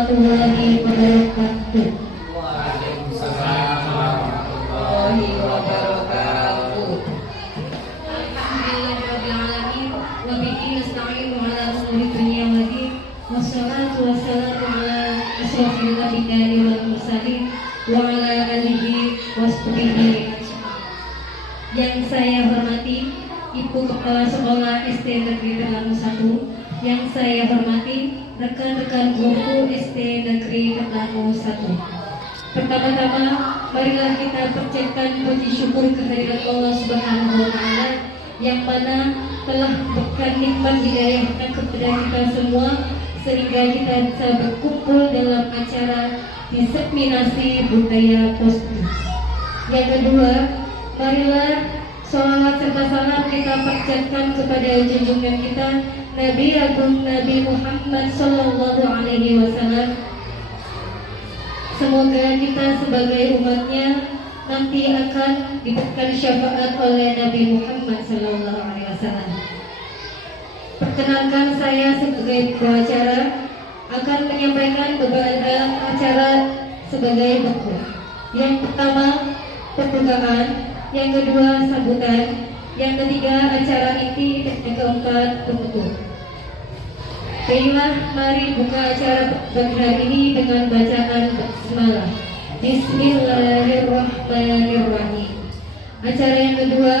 warahmatullahi wabarakatuh. Waalaikumsalam warahmatullahi wabarakatuh. Alhamdulillahirrahmanirrahim. Wa bihi nasta'inu ala umuri dunya wa din. Wassalatu wassalamu ala asyrofil anbiya'i wal mursalin wa ala alihi washabihi ajmain. Yang saya hormati Ibu Kepala Sekolah SD Negeri Terlalu 1, yang saya hormati rekan-rekan guru SD Negeri Terlalu 1. Pertama-tama, marilah kita panjatkan puji syukur kehadirat Allah Subhanahu wa Ta'ala yang mana telah memberikan nikmat hidayahnya kepada kita semua sehingga kita bisa berkumpul dalam acara diseminasi budaya positif. Yang kedua, marilah sholawat serta salam kita panjatkan kepada junjungan kita Nabi Agung Nabi Muhammad Sallallahu Alaihi Wasallam. Semoga kita sebagai umatnya nanti akan diberikan syafaat oleh Nabi Muhammad Sallallahu Alaihi Wasallam. Perkenalkan, saya sebagai pengacara akan menyampaikan beberapa acara sebagai berikut. Yang pertama, pembukaan. Yang kedua, sambutan. Yang ketiga, acara inti. Dan yang keempat, penutup. Baiklah, mari buka acara pagi hari ini dengan bacaan basmalah. Bismillahirrahmanirrahim. Acara yang kedua,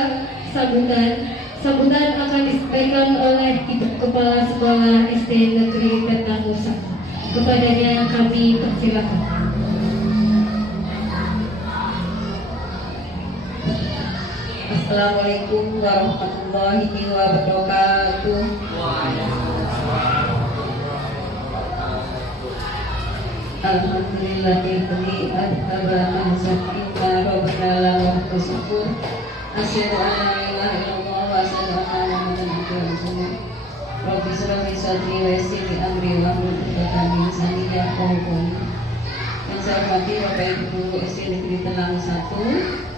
sambutan. Sambutan akan disampaikan oleh Ibu Kepala Sekolah SD Negeri Terlalu 1. Kepadanya kami persilakan. Assalamualaikum warahmatullahi wabarakatuh. Alhamdulillahilladzi adhaba anzalna rabbana wa syukur. Asyhadu an la ilaha illallah wa asyhadu anna muhammadan abduhu wa rasuluh. Rabbi shrah li sadri wa yassir li amri wahlul 'uqdatam min lisani yafqahu qawli. Yang saya hormati Bapak Ibu Guru SD Negeri Terlalu 1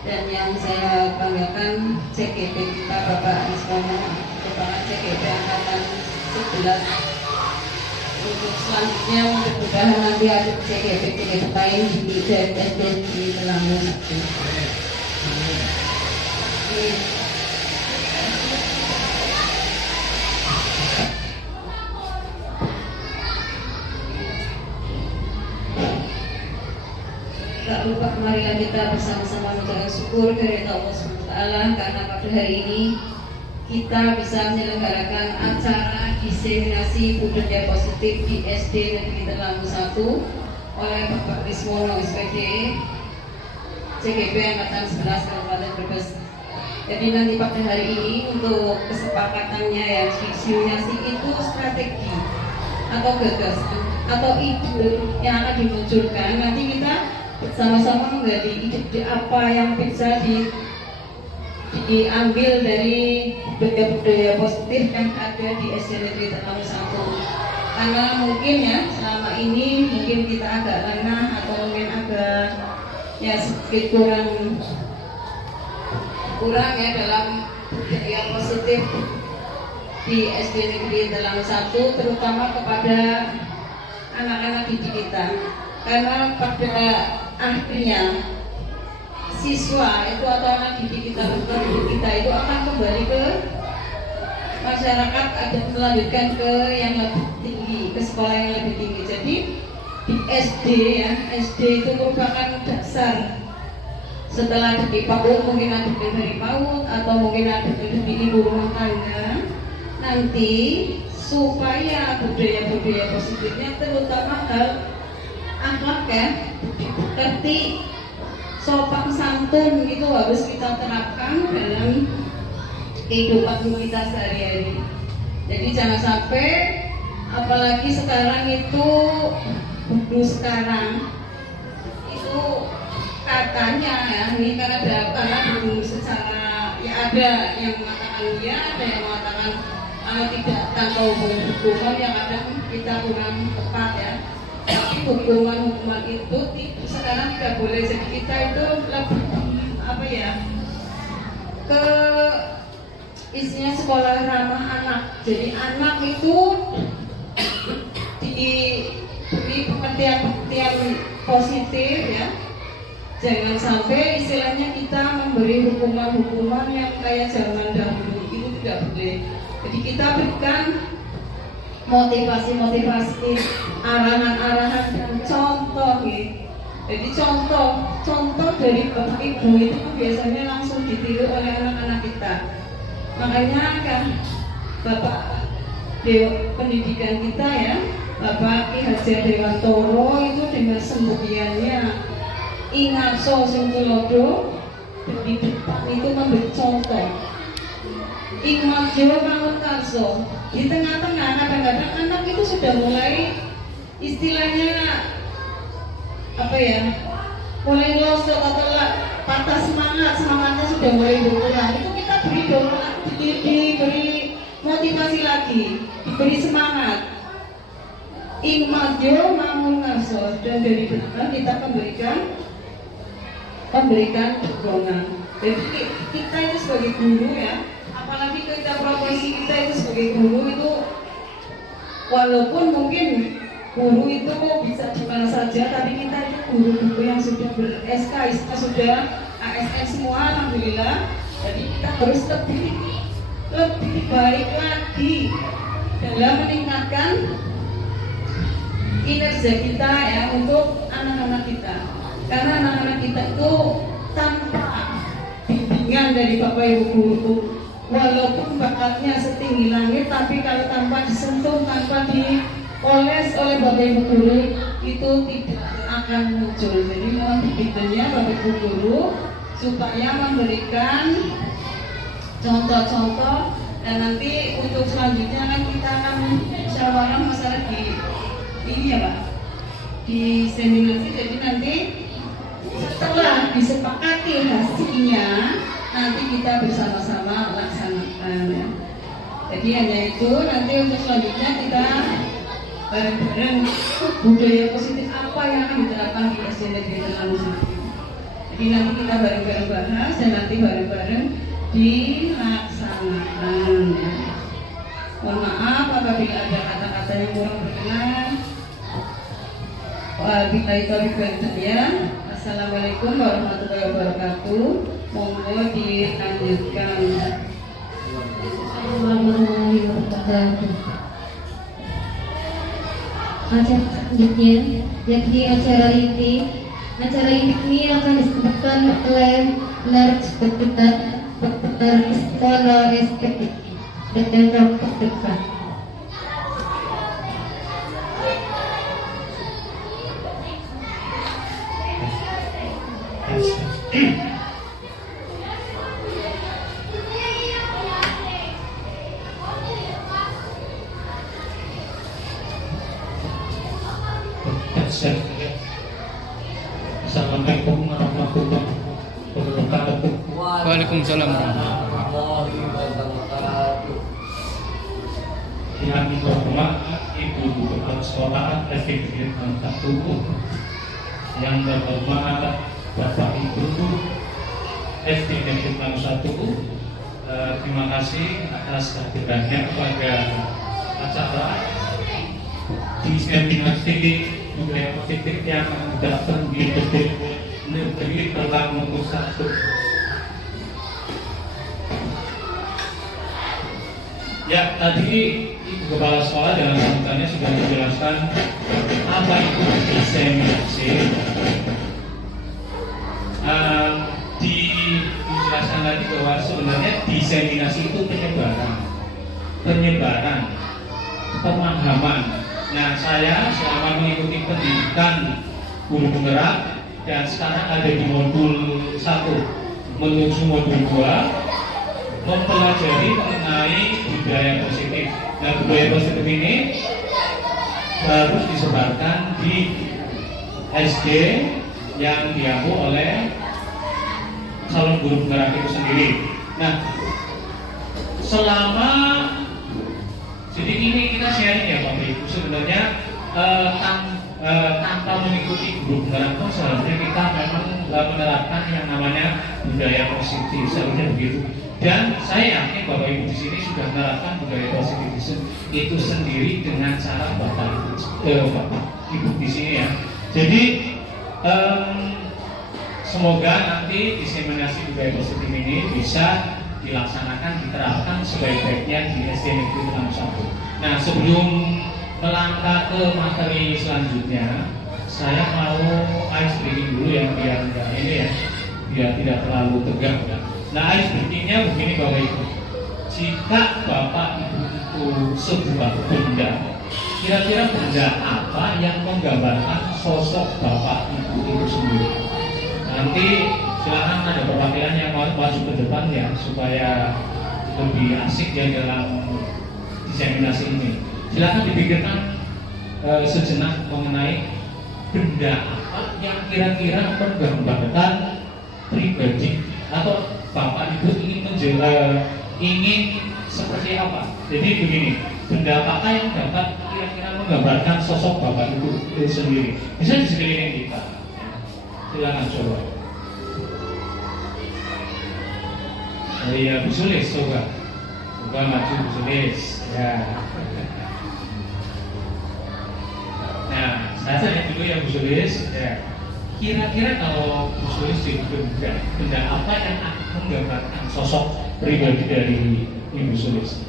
dan yang saya banggakan CGP kita Bapak Anis Rano, merupakan CGP angkatan 11. Untuk selanjutnya mudah-mudahan nanti ada CGP lain di SD di Terlalu 1. Tak lupa marilah kita bersama-sama mengucapkan syukur kepada Allah SWT karena pada hari ini kita bisa menyelenggarakan acara diseminasi budaya positif di SD Negeri Terlalu 1 oleh Bapak Rismono SPD CGP Angkatan 11 Kabupaten Brebes. Jadi nanti pada hari ini untuk kesepakatannya ya, diseminasi itu strategi atau gagasan atau ide yang akan dimunculkan. Nanti kita sama-sama menggali ide apa yang bisa diambil dari budaya-budaya positif yang ada di SD Negeri Terlalu 1. Karena mungkin ya selama ini mungkin kita agak lengah atau mungkin agak ya sedikit kurang ya dalam budaya positif di SD Negeri Terlalu 1, terutama kepada anak-anak didik kita. Karena pada akhirnya siswa itu atau anak didik kita itu akan kembali ke masyarakat dan melanjutkan ke yang lebih tinggi, ke sekolah yang lebih tinggi. Jadi di SD ya, SD itu merupakan dasar. Setelah didik PAUD mungkin ada dari PAUD atau mungkin ada dari ibu rumah tangga. Nanti supaya budaya-budaya positifnya terutama hal akhlak ya, seperti sopan santun itu harus kita terapkan dalam kehidupan kita sehari-hari. Jadi jangan sampai, apalagi sekarang itu dulu sekarang itu katanya ya, ini karena dulu secara ya ada yang mengatakan ya, ada yang mengatakan tidak tanpa hukuman yang kadang kita kurang tepat ya. Tapi hukuman itu sekarang tidak boleh. Jadi kita itu lebih apa ya, ke isinya sekolah ramah anak. Jadi anak itu diberi tiap positif ya. Jangan sampai istilahnya kita memberi hukuman-hukuman yang kayak zaman dahulu, itu tidak boleh. Jadi kita berikan motivasi-motivasi, arahan-arahan dan contoh ya. Jadi contoh dari Bapak Ibu itu biasanya langsung ditiru oleh anak-anak kita. Makanya kan Bapak Pendidikan kita ya, Bapak Ki Haji Dewantoro itu dengan semboyannya ingat sing tulodo di depan itu memberi contoh. Ingat Jawa bangun karso. Di tengah-tengah kadang-kadang anak itu sudah mulai istilahnya apa ya, mulai ngelosok atau patah semangatnya sudah mulai berkurang. Itu kita beri dorongan, diberi motivasi lagi, diberi semangat. Ingmadyo mangun ngarso, dan dari belakang kita memberikan dorongan. Jadi kita itu sebagai guru ya, apalagi kita profesi kita itu sebagai guru itu, walaupun mungkin guru itu bisa di mana saja, tapi kita itu guru-guru yang sudah ber-SK, sudah ASN semua, alhamdulillah. Jadi kita harus lebih baik lagi dalam meningkatkan kinerja kita ya untuk anak-anak kita. Karena anak-anak kita itu tanpa bimbingan dari Bapak Ibu guru, walaupun bakatnya setinggi langit, tapi kalau tanpa disentuh, tanpa dioles oleh Bapak Ibu guru, itu tidak akan muncul. Jadi mohon bimbingannya Bapak Ibu guru supaya memberikan contoh-contoh, dan nanti untuk selanjutnya kan kita akan musyawarah masalah di ini ya Pak, di seminar. Jadi nanti setelah disepakati hasilnya, nanti kita bersama-sama laksanakan ya. Jadi hanya itu, nanti untuk selanjutnya kita bareng-bareng budaya positif apa yang akan diterapkan di SD Negeri Tenaga Satu. Jadi nanti kita bareng-bareng bahas dan nanti bareng-bareng dilaksanakan ya. Mohon maaf apabila ada kata-kata yang kurang berkenan. Assalamualaikum warahmatullahi wabarakatuh. Monggo dilanjutkan. Warahmatullahi wabarakatuh. Acara selanjutnya yakni acara inti. Acara ini akan disebutkan oleh narasumber Dr. Iskandar SPP dan Dr. Dekat. Assalamualaikum warahmatullahi wabarakatuh. Waalaikumsalam warahmatullahi wabarakatuh. Yang terhormat Ibu Kepala Sekolah SD Negeri 1, yang terhormat Bapak Ibu SD Negeri 1, terima kasih atas kehadirannya pada acara diseminasi budaya positif yang datang di SD Negeri Telang 1. Ya, tadi Ibu Kepala Sekolah dalam sambutannya sudah menjelaskan apa itu diseminasi. Dijelaskan tadi bahwa sebenarnya diseminasi itu penyebaran pemahaman. Nah, saya selama mengikuti pendidikan guru penggerak dan sekarang ada di modul 1 menuju modul 2 mempelajari mengenai budaya positif. Nah, budaya positif ini harus disebarkan di SD yang diampu oleh calon guru penggerak itu sendiri. Nah, selama jadi ini kita sharing ya Bapak Ibu, sebenarnya tanpa mengikuti guru penggerak pun seharusnya kita memang menerapkan yang namanya budaya positif, seharusnya begitu. Dan saya yakin Bapak Ibu di sini sudah menerapkan budaya positif itu sendiri dengan cara Bapak ibu di sini ya. Jadi semoga nanti diseminasi budaya positif ini bisa dilaksanakan, diterapkan sebaik-baiknya di SD Negeri Telangu Satu. Nah, sebelum melangkah ke materi selanjutnya, saya mau ice breaking dulu ya, biar enggak ini ya, biar tidak terlalu tegang ya. Nah, ice breakingnya begini Bapak Ibu. Jika Bapak Ibu itu sebuah benda, kira-kira benda apa yang menggambarkan sosok Bapak Ibu itu sendiri? Nanti silakan ada perwakilan yang mau maju ke depan ya, supaya lebih asik ya dalam diseminasi ini. Silakan dipikirkan sejenak mengenai benda apa yang kira-kira menggambarkan pribadi atau Bapak Ibu ingin seperti apa. Jadi begini, benda apakah yang dapat kira-kira menggambarkan sosok Bapak Ibu itu sendiri? Bisa di sekeliling kita. Silakan coba. Iya, Bu Sulis, coba maju Bu Sulis. Ya. Nah, saya tanya dulu ya Bu Sulis. Ya. Kira-kira kalau Bu Sulis jadi benda apa yang akan menggambarkan sosok pribadi dari Ibu Sulis?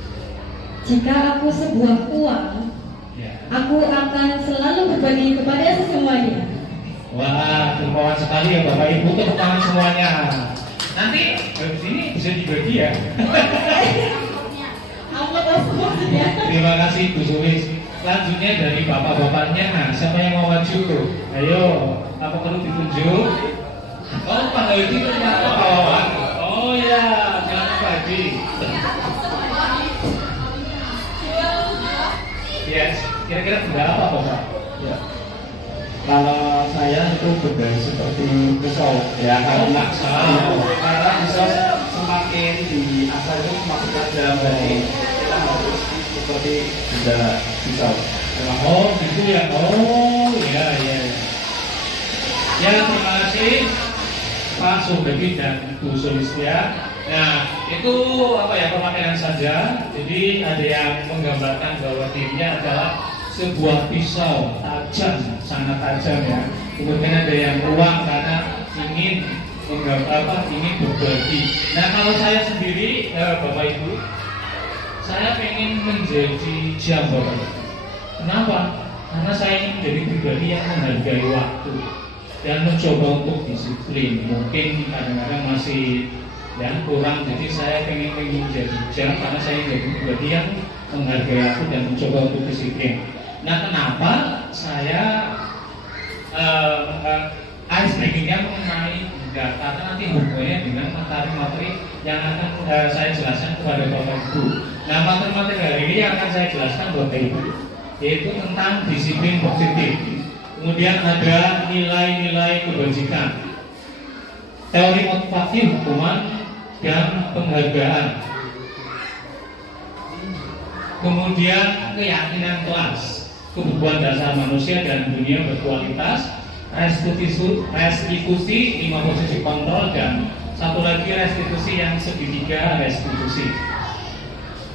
Jika aku sebuah uang, Ya. aku akan selalu berbagi kepada semuanya. Wah, terima sekali ya Bapak Ibu, tepuk tangan semuanya. Nanti dari sini bisa dibagi ya. Terima kasih Bu Sulis. Selanjutnya dari bapak-bapaknya, siapa yang mau maju? Ayo, apa perlu ditunjuk? Oh, Pak Haji itu kawan. Oh ya, jangan bagi. Yes, kira-kira benda apa Bapak? Ya. Kalau saya itu benda seperti pisau ya, karena pisau semakin di asal itu semakin tajam, jadi kita harus seperti benda pisau. Oh gitu ya, oh ya. Ya terima kasih Pak Subedi dan Bu Sulistia. Nah itu apa ya, pemakaian saja. Jadi ada yang menggambarkan bahwa dirinya adalah sebuah pisau tajam, sangat tajam ya. Kemudian ada yang uang karena ingin ingin berbagi. Nah kalau saya sendiri Bapak Ibu, saya ingin menjadi jam Bapak Ibu. Kenapa? Karena saya ingin menjadi pribadi yang menghargai waktu dan mencoba untuk disiplin. Mungkin kadang-kadang masih yang kurang, jadi saya ingin menjadi jam karena saya ingin menjadi pribadi yang menghargai waktu dan mencoba untuk disiplin. Nah, kenapa saya ice breakingnya mengenai benda, karena nanti hubungannya dengan materi-materi yang akan saya jelaskan kepada Bapak Ibu. Nah, materi-materi hari ini yang akan saya jelaskan Bapak Ibu, yaitu tentang disiplin positif. Kemudian ada nilai-nilai kebajikan, teori motivasi hukuman dan penghargaan. Kemudian keyakinan kelas, kebutuhan dasar manusia dan dunia berkualitas, restitusi 5 posisi kontrol, dan satu lagi restitusi yang segitiga restitusi.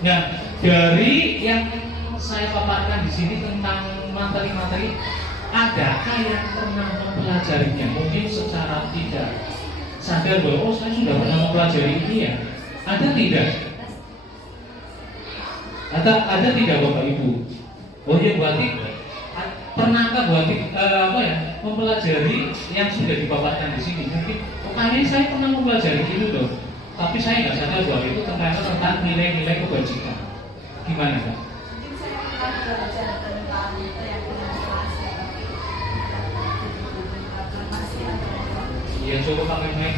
Nah, dari yang saya paparkan di sini tentang materi-materi, adakah yang pernah mempelajarinya? Mungkin secara tidak sadar bahwa saya sudah pernah mempelajari ini ya. Ada tidak? Ada tidak Bapak Ibu? Oh ya, berarti pernahkah mempelajari yang sudah dipaparkan di sini? Mungkin kayaknya saya pernah mempelajari itu loh, tapi saya nggak sadar bahwa itu tentang nilai-nilai kebajikan. Gimana Pak? Mungkin saya pernah belajar tentang keyakinan kelas ya, tapi masih ada. Ya coba pakai mic.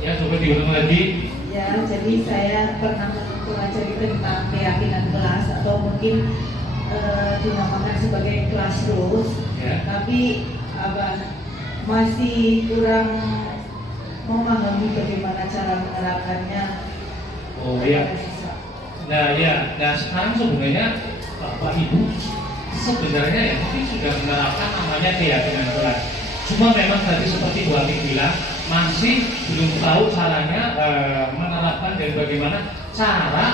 Ya coba diulang lagi. Ya, jadi saya pernah mempelajari tentang keyakinan kelas atau mungkin dinamakan sebagai kelas rules, Ya. tapi masih kurang memahami bagaimana cara menerapkannya. Oh iya. Nah ya, sekarang sebenarnya Bapak Ibu sebenarnya ya mungkin sudah menerapkan namanya keyakinan kelas. Cuma memang tadi seperti Bu Atik bilang masih belum tahu caranya menerapkan dan bagaimana cara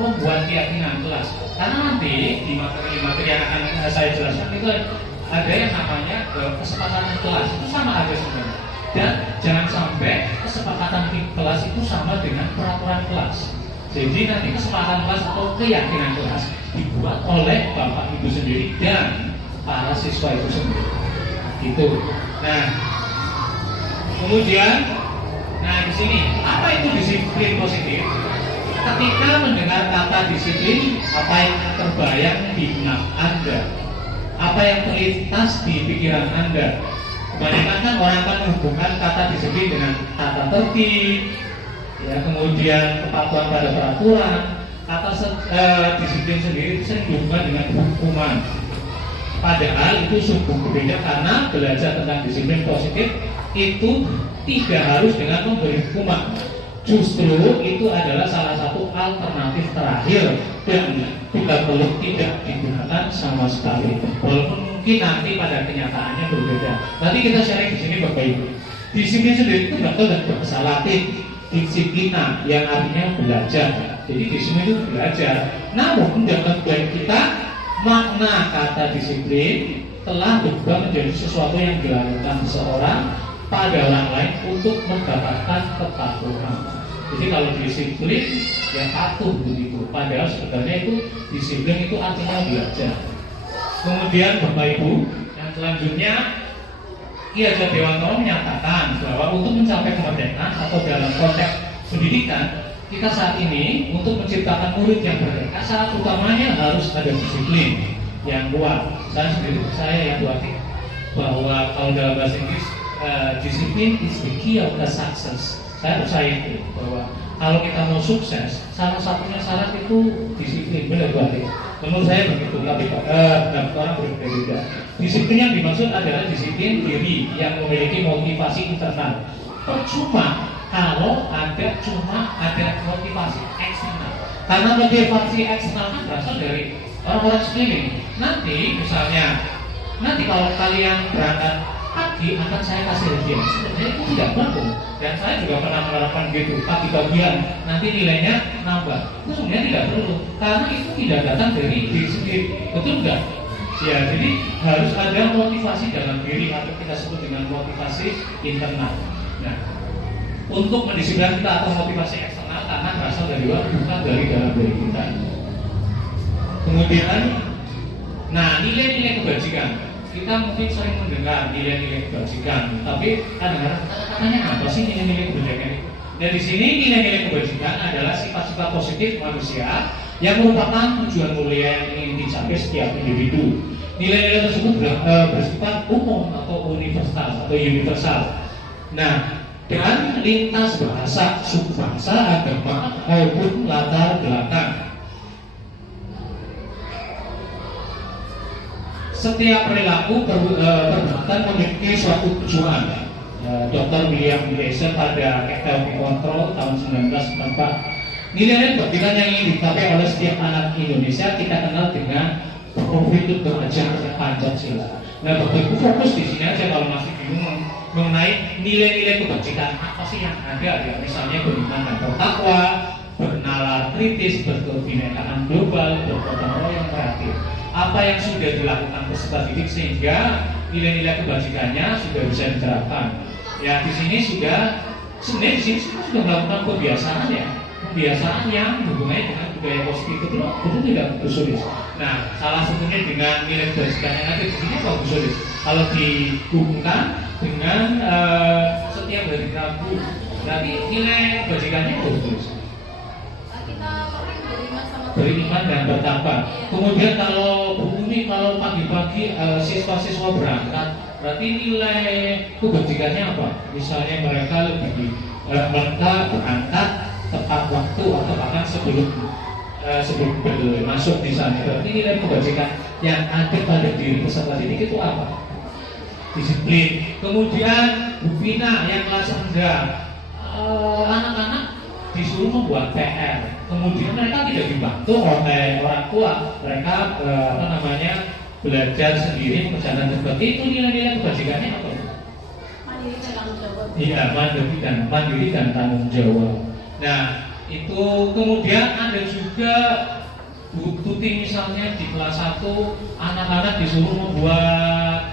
membuat keyakinan kelas. Karena nanti di materi-materi yang akan saya jelaskan itu ada yang namanya kesepakatan kelas, itu sama aja sebenarnya. Dan jangan sampai kesepakatan kelas itu sama dengan peraturan kelas. Jadi nanti kesepakatan kelas atau keyakinan kelas dibuat oleh bapak ibu sendiri dan para siswa itu sendiri. Gitu. Nah, kemudian, di sini apa itu disiplin positif? Ketika mendengar kata disiplin, apa yang terbayang di benak Anda? Apa yang terlintas di pikiran Anda? Kebanyakan kan orang akan menghubungkan kata disiplin dengan tata tertib, ya, kemudian kepatuhan pada peraturan. Kata disiplin sendiri itu sering dihubungkan dengan hukuman. Padahal itu sungguh berbeda, karena belajar tentang disiplin positif itu tidak harus dengan memberi hukuman. Justru itu adalah salah satu alternatif terakhir dan tidak digunakan sama sekali. Walaupun mungkin nanti pada kenyataannya berbeda. Nanti kita sharing di sini Bapak Ibu. Disiplin sendiri itu berasal dari bahasa Latin disiplina yang artinya belajar. Jadi disiplin itu belajar. Namun dalam budaya kita, makna kata disiplin telah berubah menjadi sesuatu yang dilakukan seseorang pada orang lain untuk mendapatkan kepatuhan. Jadi kalau disiplin ya patuh begitu. Padahal sebenarnya itu disiplin itu artinya belajar. Kemudian Bapak Ibu, yang selanjutnya Ki Hajar Dewantoro menyatakan bahwa untuk mencapai kemerdekaan atau dalam konteks pendidikan kita saat ini untuk menciptakan murid yang merdeka, syarat utamanya harus ada disiplin yang kuat. Saya yang buat bahwa kalau dalam bahasa Inggris disiplin is the key of the success. Saya percaya itu bahwa kalau kita mau sukses, salah satunya syarat itu disiplin. Benar berarti. Menurut saya begitu. Tapi orang berbeda. Disiplin yang dimaksud adalah disiplin diri yang memiliki motivasi internal. Percuma kalau cuma ada motivasi eksternal. Karena motivasi eksternal kan berasal dari orang-orang sekeliling. Nanti kalau kalian berangkat pagi akan saya kasih hadiah. Sebenarnya itu tidak perlu. Dan saya juga pernah menerapkan gitu. Pagi-pagian nanti nilainya nambah. Itu sebenarnya tidak perlu. Karena itu tidak datang dari diri sendiri. Betul enggak? Ya, jadi harus ada motivasi dalam diri atau kita sebut dengan motivasi internal. Nah, untuk mendisiplinkan kita atau motivasi eksternal karena berasal dari luar, bukan dari dalam diri kita. Kemudian, nilai-nilai kebajikan. Kita mungkin sering mendengar nilai-nilai kebajikan, tapi kadang-kadang katanya apa sih nilai-nilai kebajikan itu? Dan di sini nilai-nilai kebajikan adalah sifat-sifat positif manusia yang merupakan tujuan mulia yang ingin dicapai setiap individu. Nilai-nilai tersebut bersifat umum atau universal. Nah, dan lintas bahasa, suku bangsa, agama maupun latar belakang. Setiap perilaku perbuatan memiliki suatu tujuan. Dr. William Gibson pada Academic Control tahun 1944. Nilai kebajikan yang ingin dicapai oleh setiap anak Indonesia kita kenal dengan profil belajar Pancasila. Nah, Bapak Ibu fokus di sini aja kalau masih bingung mengenai nilai-nilai kebajikan apa sih yang ada ya, misalnya beriman dan bertakwa, bernalar kritis, berkebinekaan global, bergotong royong kreatif. Apa yang sudah dilakukan peserta didik sehingga nilai-nilai kebajikannya sudah bisa diterapkan. Ya, di sini sebenarnya di sini sudah melakukan kebiasaan ya. Kebiasaan yang hubungannya dengan budaya positif itu tidak bersulit. Nah, salah satunya dengan nilai kebajikan yang ada di sini bagus sulit. Kalau dihubungkan dengan setiap hari Rabu, berarti nilai kebajikannya bagus. Beriman dan bertakwa. Kemudian kalau pagi-pagi siswa-siswa berangkat, berarti nilai kebajikannya apa? Misalnya mereka berangkat tepat waktu atau bahkan sebelum masuk di sana. Berarti nilai kebajikan yang ada pada diri peserta didik itu apa? Disiplin. Kemudian Bupina yang kelas rendah, anak-anak disuruh membuat PR. Kemudian mereka tidak dibantu oleh orang tua. Mereka belajar sendiri mengerjakan seperti itu. Nilai-nilai kebajikannya apa? Mandiri dan tanggung jawab. Iya, mandiri dan tanggung jawab. Nah, Itu kemudian ada juga Bu Tuti misalnya di kelas 1 anak-anak disuruh membuat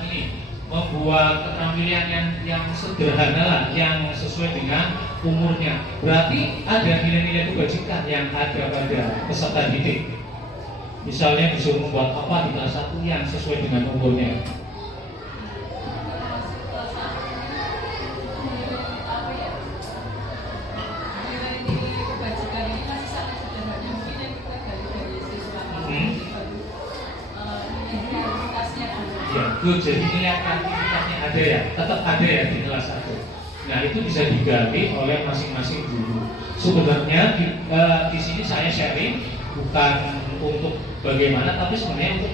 keterampilan yang sederhana lah, yang sesuai dengan umurnya. Berarti ada nilai-nilai kebajikan yang ada pada peserta didik. Misalnya disuruh membuat apa di kelas 1 yang sesuai dengan umurnya. Ya, itu jadi nilai aktivitasnya ada ya, tetap ada ya di kelas 1. Nah, itu bisa digali oleh masing-masing guru. Sebenarnya di sini saya sharing bukan untuk bagaimana, tapi sebenarnya untuk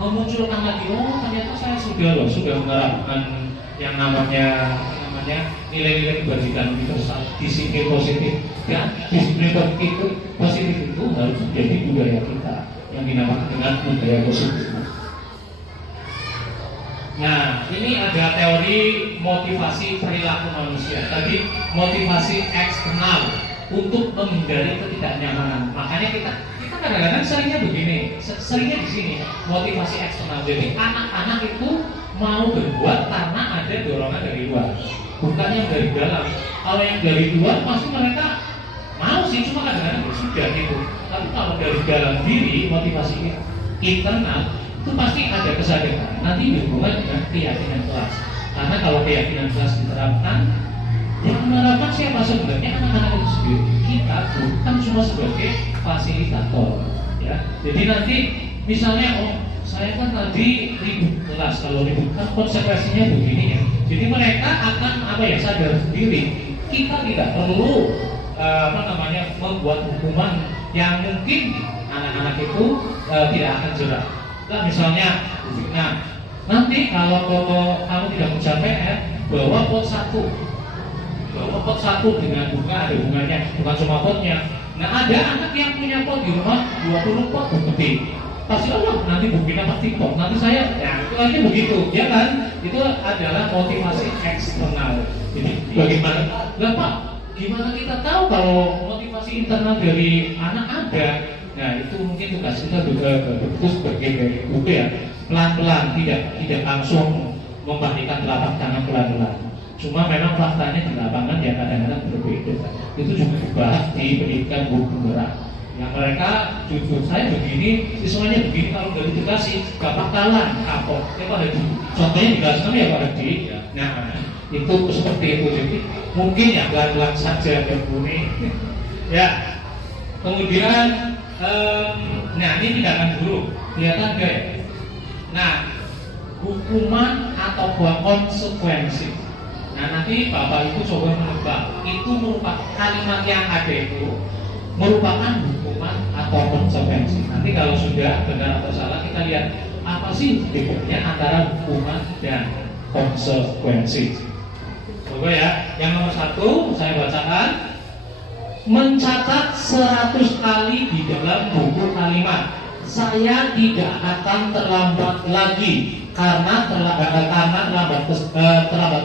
memunculkan lagi, oh ternyata saya sudah menerapkan yang namanya nilai-nilai kebajikan universal, disiplin positif, dan disiplin positif itu harus menjadi budaya kita yang dinamakan dengan budaya positif. Nah, ini ada teori motivasi perilaku manusia. Tadi motivasi eksternal untuk menghindari ketidaknyamanan. Makanya kita kadang-kadang seringnya begini, seringnya di sini motivasi eksternal. Jadi anak-anak itu mau berbuat karena ada dorongan dari luar, bukan yang dari dalam. Kalau yang dari luar pasti mereka mau sih, cuma kadang-kadang sudah gitu. Tapi kalau dari dalam diri motivasi internal itu pasti ada kesadaran. Nanti berhubungan dengan keyakinan kelas. Karena kalau keyakinan kelas diterapkan, yang menerapkan siapa sebenarnya? Anak-anak itu sendiri. Kita bukan cuma sebagai fasilitator, ya. Jadi nanti misalnya, oh saya kan tadi ribut kelas, kalau ribut kan konsekuensinya begini ya. Jadi mereka akan sadar sendiri. Kita tidak perlu membuat hukuman yang mungkin anak-anak itu tidak akan jerah. Nah, misalnya, nanti kalau kamu tidak mencapai bawa pot 1 dengan bunga, ada bunganya, bukan cuma potnya. Nah, ada anak yang punya pot di rumah 20 pot gede. Pasti nanti buktinya pasti pot. Nanti saya, itu nanti begitu, ya kan? Itu adalah motivasi eksternal. Jadi bagaimana? Lah Pak, gimana kita tahu kalau motivasi internal dari anak ada? Nah, itu mungkin tugas kita juga sebagai dari buku ya, pelan-pelan, tidak langsung membagikan telapak tangan pelan-pelan. Cuma memang faktanya di lapangan ya kadang-kadang berbeda. Itu juga dibahas di pendidikan guru penggerak. Yang mereka jujur saya begini, siswanya begini, kalau nggak dikasih gak bakalan kapok. Ya Pak Hadi, contohnya di kelas 6 ya Pak Hadi. Nah, itu seperti itu. Jadi mungkin ya pelan-pelan saja ya Bu ini. Ya, kemudian nah ini tindakan guru, kelihatan gak ya? Nah, hukuman atau konsekuensi. Nah nanti Bapak Ibu coba menebak, itu merupakan kalimat yang ada itu merupakan hukuman atau konsekuensi. Nanti kalau sudah benar atau salah kita lihat apa sih bedanya antara hukuman dan konsekuensi. Coba ya, yang nomor 1 saya bacakan. Mencatat 100 kali di dalam buku kalimat, saya tidak akan terlambat lagi karena terlambat ke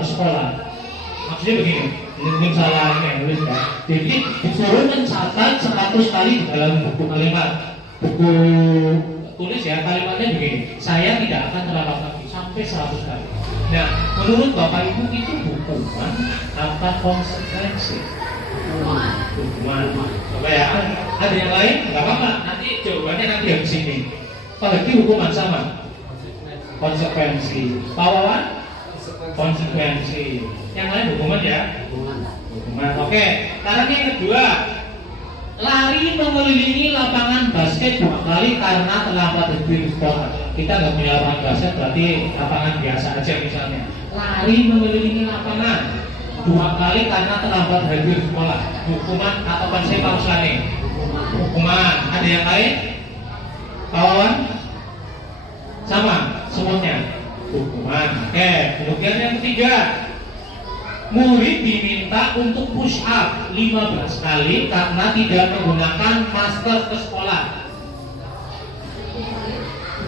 sekolah. Maksudnya begini, mungkin salah nulis ya. Jadi disuruh mencatat 100 kali di dalam buku kalimat. Buku tulis ya, kalimatnya begini, saya tidak akan terlambat lagi sampai 100 kali. Nah, menurut Bapak Ibu itu hukuman apa konsekuensi? Hukuman. Coba ya, ada yang lain? Gak apa-apa, nanti jawabannya nanti di sini. Apalagi hukuman sama konsekuensi. Pak Wawan? Konsekuensi. Yang lain hukuman ya? Hukuman. Oke, sekarang yang kedua, lari mengelilingi lapangan basket 2 kali karena terlambat di sekolah. Kita nggak punya lapangan basket, berarti lapangan biasa aja misalnya. Lari mengelilingi lapangan 2 kali karena terlambat hadir sekolah. Hukuman atau konsekuensi? Hukuman. Ada yang lain? Kawan? Sama semuanya. Hukuman. Oke. Kemudian yang ketiga, murid diminta untuk push up 15 kali karena tidak menggunakan masker ke sekolah.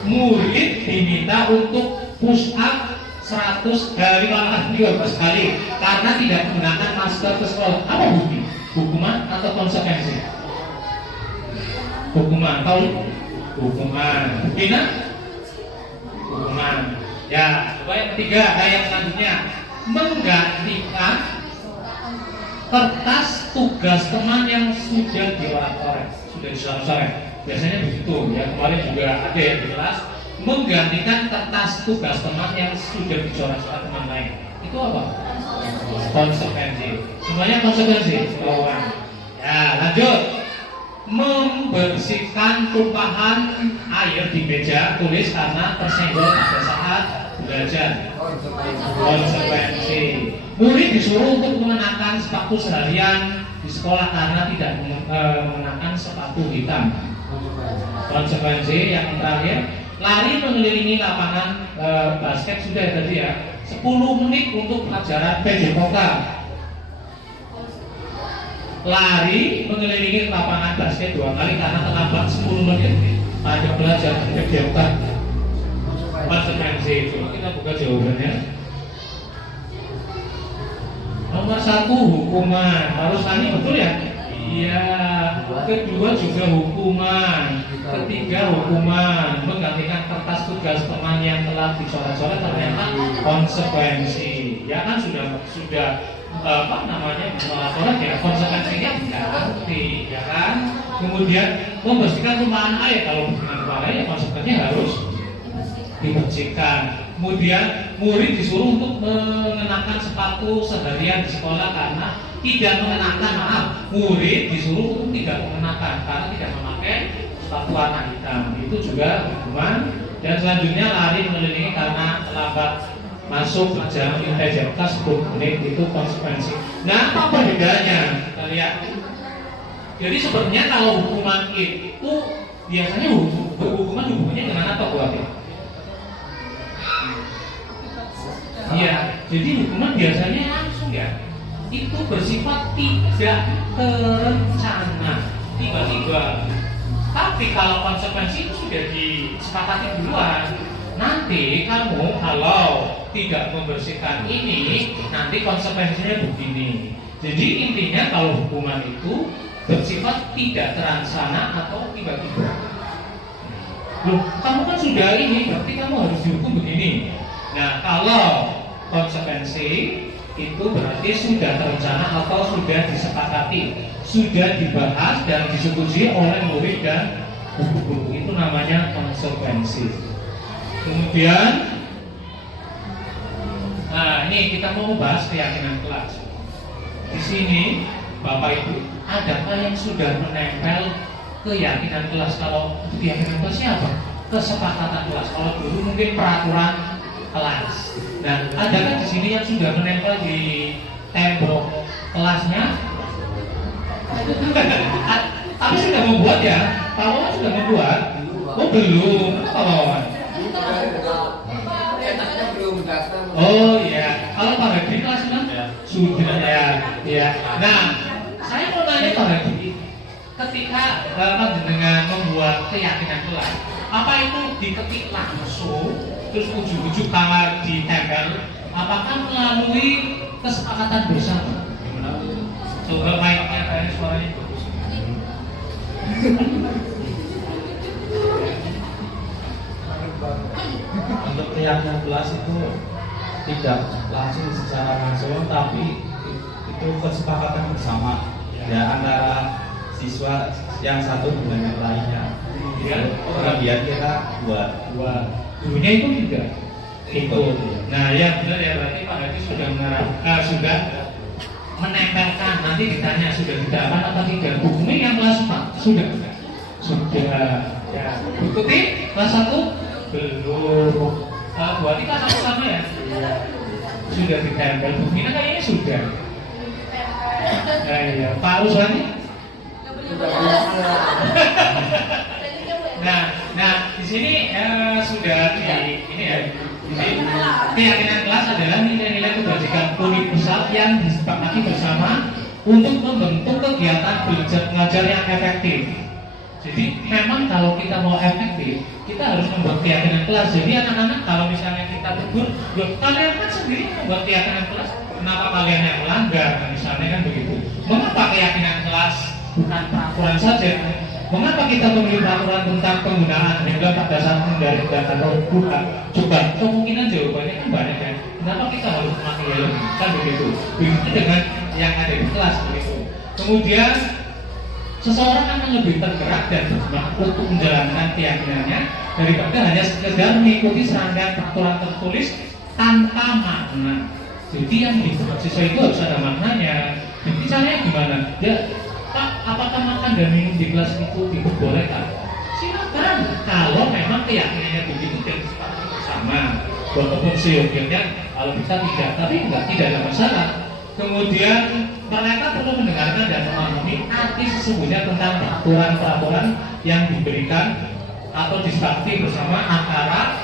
Murid diminta untuk push up 15 kali karena tidak menggunakan masker ke sekolah. Apa bukti? Hukuman atau konsekuensi? Hukuman. Tahu? Hukuman. Bukina? Hukuman. Ya, coba yang ketiga, yang selanjutnya menggantikan kertas tugas teman yang sudah dicoret-coret, sudah dicoret-coret. Biasanya begitu ya. Kemarin juga ada yang di kelas menggantikan kertas tugas teman yang sudah dicoret-coret teman lain. Itu apa? Konsekuensi. Semuanya konsekuensi. Ya, lanjut. Membersihkan tumpahan air di meja tulis karena tersenggol pada saat belajar. Konsekuensi. Murid disuruh untuk mengenakan sepatu seharian di sekolah karena tidak mengenakan sepatu hitam. Konsekuensi. Yang terakhir, lari mengelilingi lapangan basket sudah tadi ya. 10 menit untuk pelajaran PJPK. Lari mengelilingi lapangan basket 2 kali karena terlambat 10 menit ada pelajaran PJPK. Konsekuensi. Coba kita buka jawabannya. Nomor 1 hukuman. Harus tadi betul ya? Iya. Kedua juga hukuman. Ketiga hukuman. Menggantikan kertas tugas teman yang telah dicoret-coret ternyata konsekuensi. Ya kan sudah apa namanya coret ya, konsekuensinya diganti, ya kan? Kemudian membersihkan tumpahan air. Kalau membersihkan tumpahan air ya konsekuensinya harus dibersihkan. Kemudian murid disuruh untuk mengenakan sepatu seharian di sekolah karena tidak mengenakan, murid disuruh untuk tidak mengenakan karena tidak memakai sepatu warna hitam. Itu juga hukuman. Dan selanjutnya lari mengelilingi karena terlambat masuk pelajaran PJPK 10 menit, itu konsekuensi. Nah, apa bedanya? Kita lihat. Jadi sebenarnya kalau hukuman itu biasanya hukuman hubungannya dengan apa, Bu Ati? Iya, jadi hukuman biasanya langsung ya. Itu bersifat tidak terencana, tiba-tiba. Tapi kalau konsekuensi itu sudah disepakati duluan. Nanti kamu kalau tidak membersihkan ini, nanti konsekuensinya begini. Jadi intinya kalau hukuman itu bersifat tidak terancana atau tiba-tiba. Loh, kamu kan sudah ini, berarti kamu harus dihukum begini. Nah, kalau konsekuensi itu berarti sudah terencana atau sudah disepakati, sudah dibahas dan disetujui oleh murid dan guru. Itu namanya konsekuensi. Kemudian, nah ini kita mau bahas keyakinan kelas. Di sini, Bapak Ibu, adakah yang sudah menempel keyakinan kelas? Kalau keyakinan kelasnya apa? Kesepakatan kelas. Kalau dulu mungkin peraturan kelas. Dan adakah di sini yang sudah menempel di tembok kelasnya? Tapi sudah membuat ya? Pahlawan sudah membuat? Oh belum. Pahlawan. Oh iya. Kalau Pak Hadi kelasnya sudah ya. Ya. Nah, saya mau nanya Pak Hadi, ketika dengan membuat keyakinan kelas, apa itu diketik langsung, terus ujung-ujung tanggal ditempel, apakah melalui kesepakatan bersama? Coba mic-nya kayaknya suaranya bagus. Untuk keyakinan kelas itu tidak langsung secara langsung, tapi itu kesepakatan bersama ya antara siswa yang satu dengan yang lainnya. Kemudian kita buat Gurunya itu tidak ikut. Nah, ya benar ya, berarti Pak Hadi sudah sudah menempelkan. Nanti ditanya sudah didapat atau tidak. Bukunya yang kelas 4 sudah. Ya. Ikuti kelas 1 belum. Buat kelas 1 sama ya? Sudah ditempel. Bukunya kayaknya sudah. Ya. Pak Uswani? Nah, di sini sudah ini ya. Jadi keyakinan kelas adalah nilai-nilai kebajikan universal yang disepakati bersama untuk membentuk kegiatan belajar mengajar yang efektif. Jadi memang kalau kita mau efektif, kita harus membuat keyakinan kelas. Jadi anak-anak kalau misalnya kita tegur, loh kalian kan sendiri membuat keyakinan kelas, kenapa kalian yang melanggar? Misalnya kan begitu. Mengapa keyakinan kelas bukan peraturan saja? Mengapa kita memilih peraturan tentang penggunaan rem pada saat mengendarai atau bukan? Coba kemungkinan jawabannya kan banyak ya. Kenapa kita harus memakai helm? Kan begitu. Begitu dengan yang ada di kelas begitu. Kemudian seseorang akan lebih tergerak dan bersemangat untuk menjalankan keyakinannya daripada hanya sekedar mengikuti serangkaian peraturan tertulis tanpa makna. Jadi yang siswa itu harus ada maknanya. Jadi caranya gimana? Ya, Pak, apakah makan dan minum di kelas itu diperbolehkan? Silakan. Kalau memang keyakinannya begitu dan sepakati bersama. Walaupun seyogyanya kalau bisa tidak, tapi tidak ada masalah. Kemudian mereka perlu mendengarkan dan memahami arti sesungguhnya tentang peraturan-peraturan yang diberikan atau disepakati bersama antara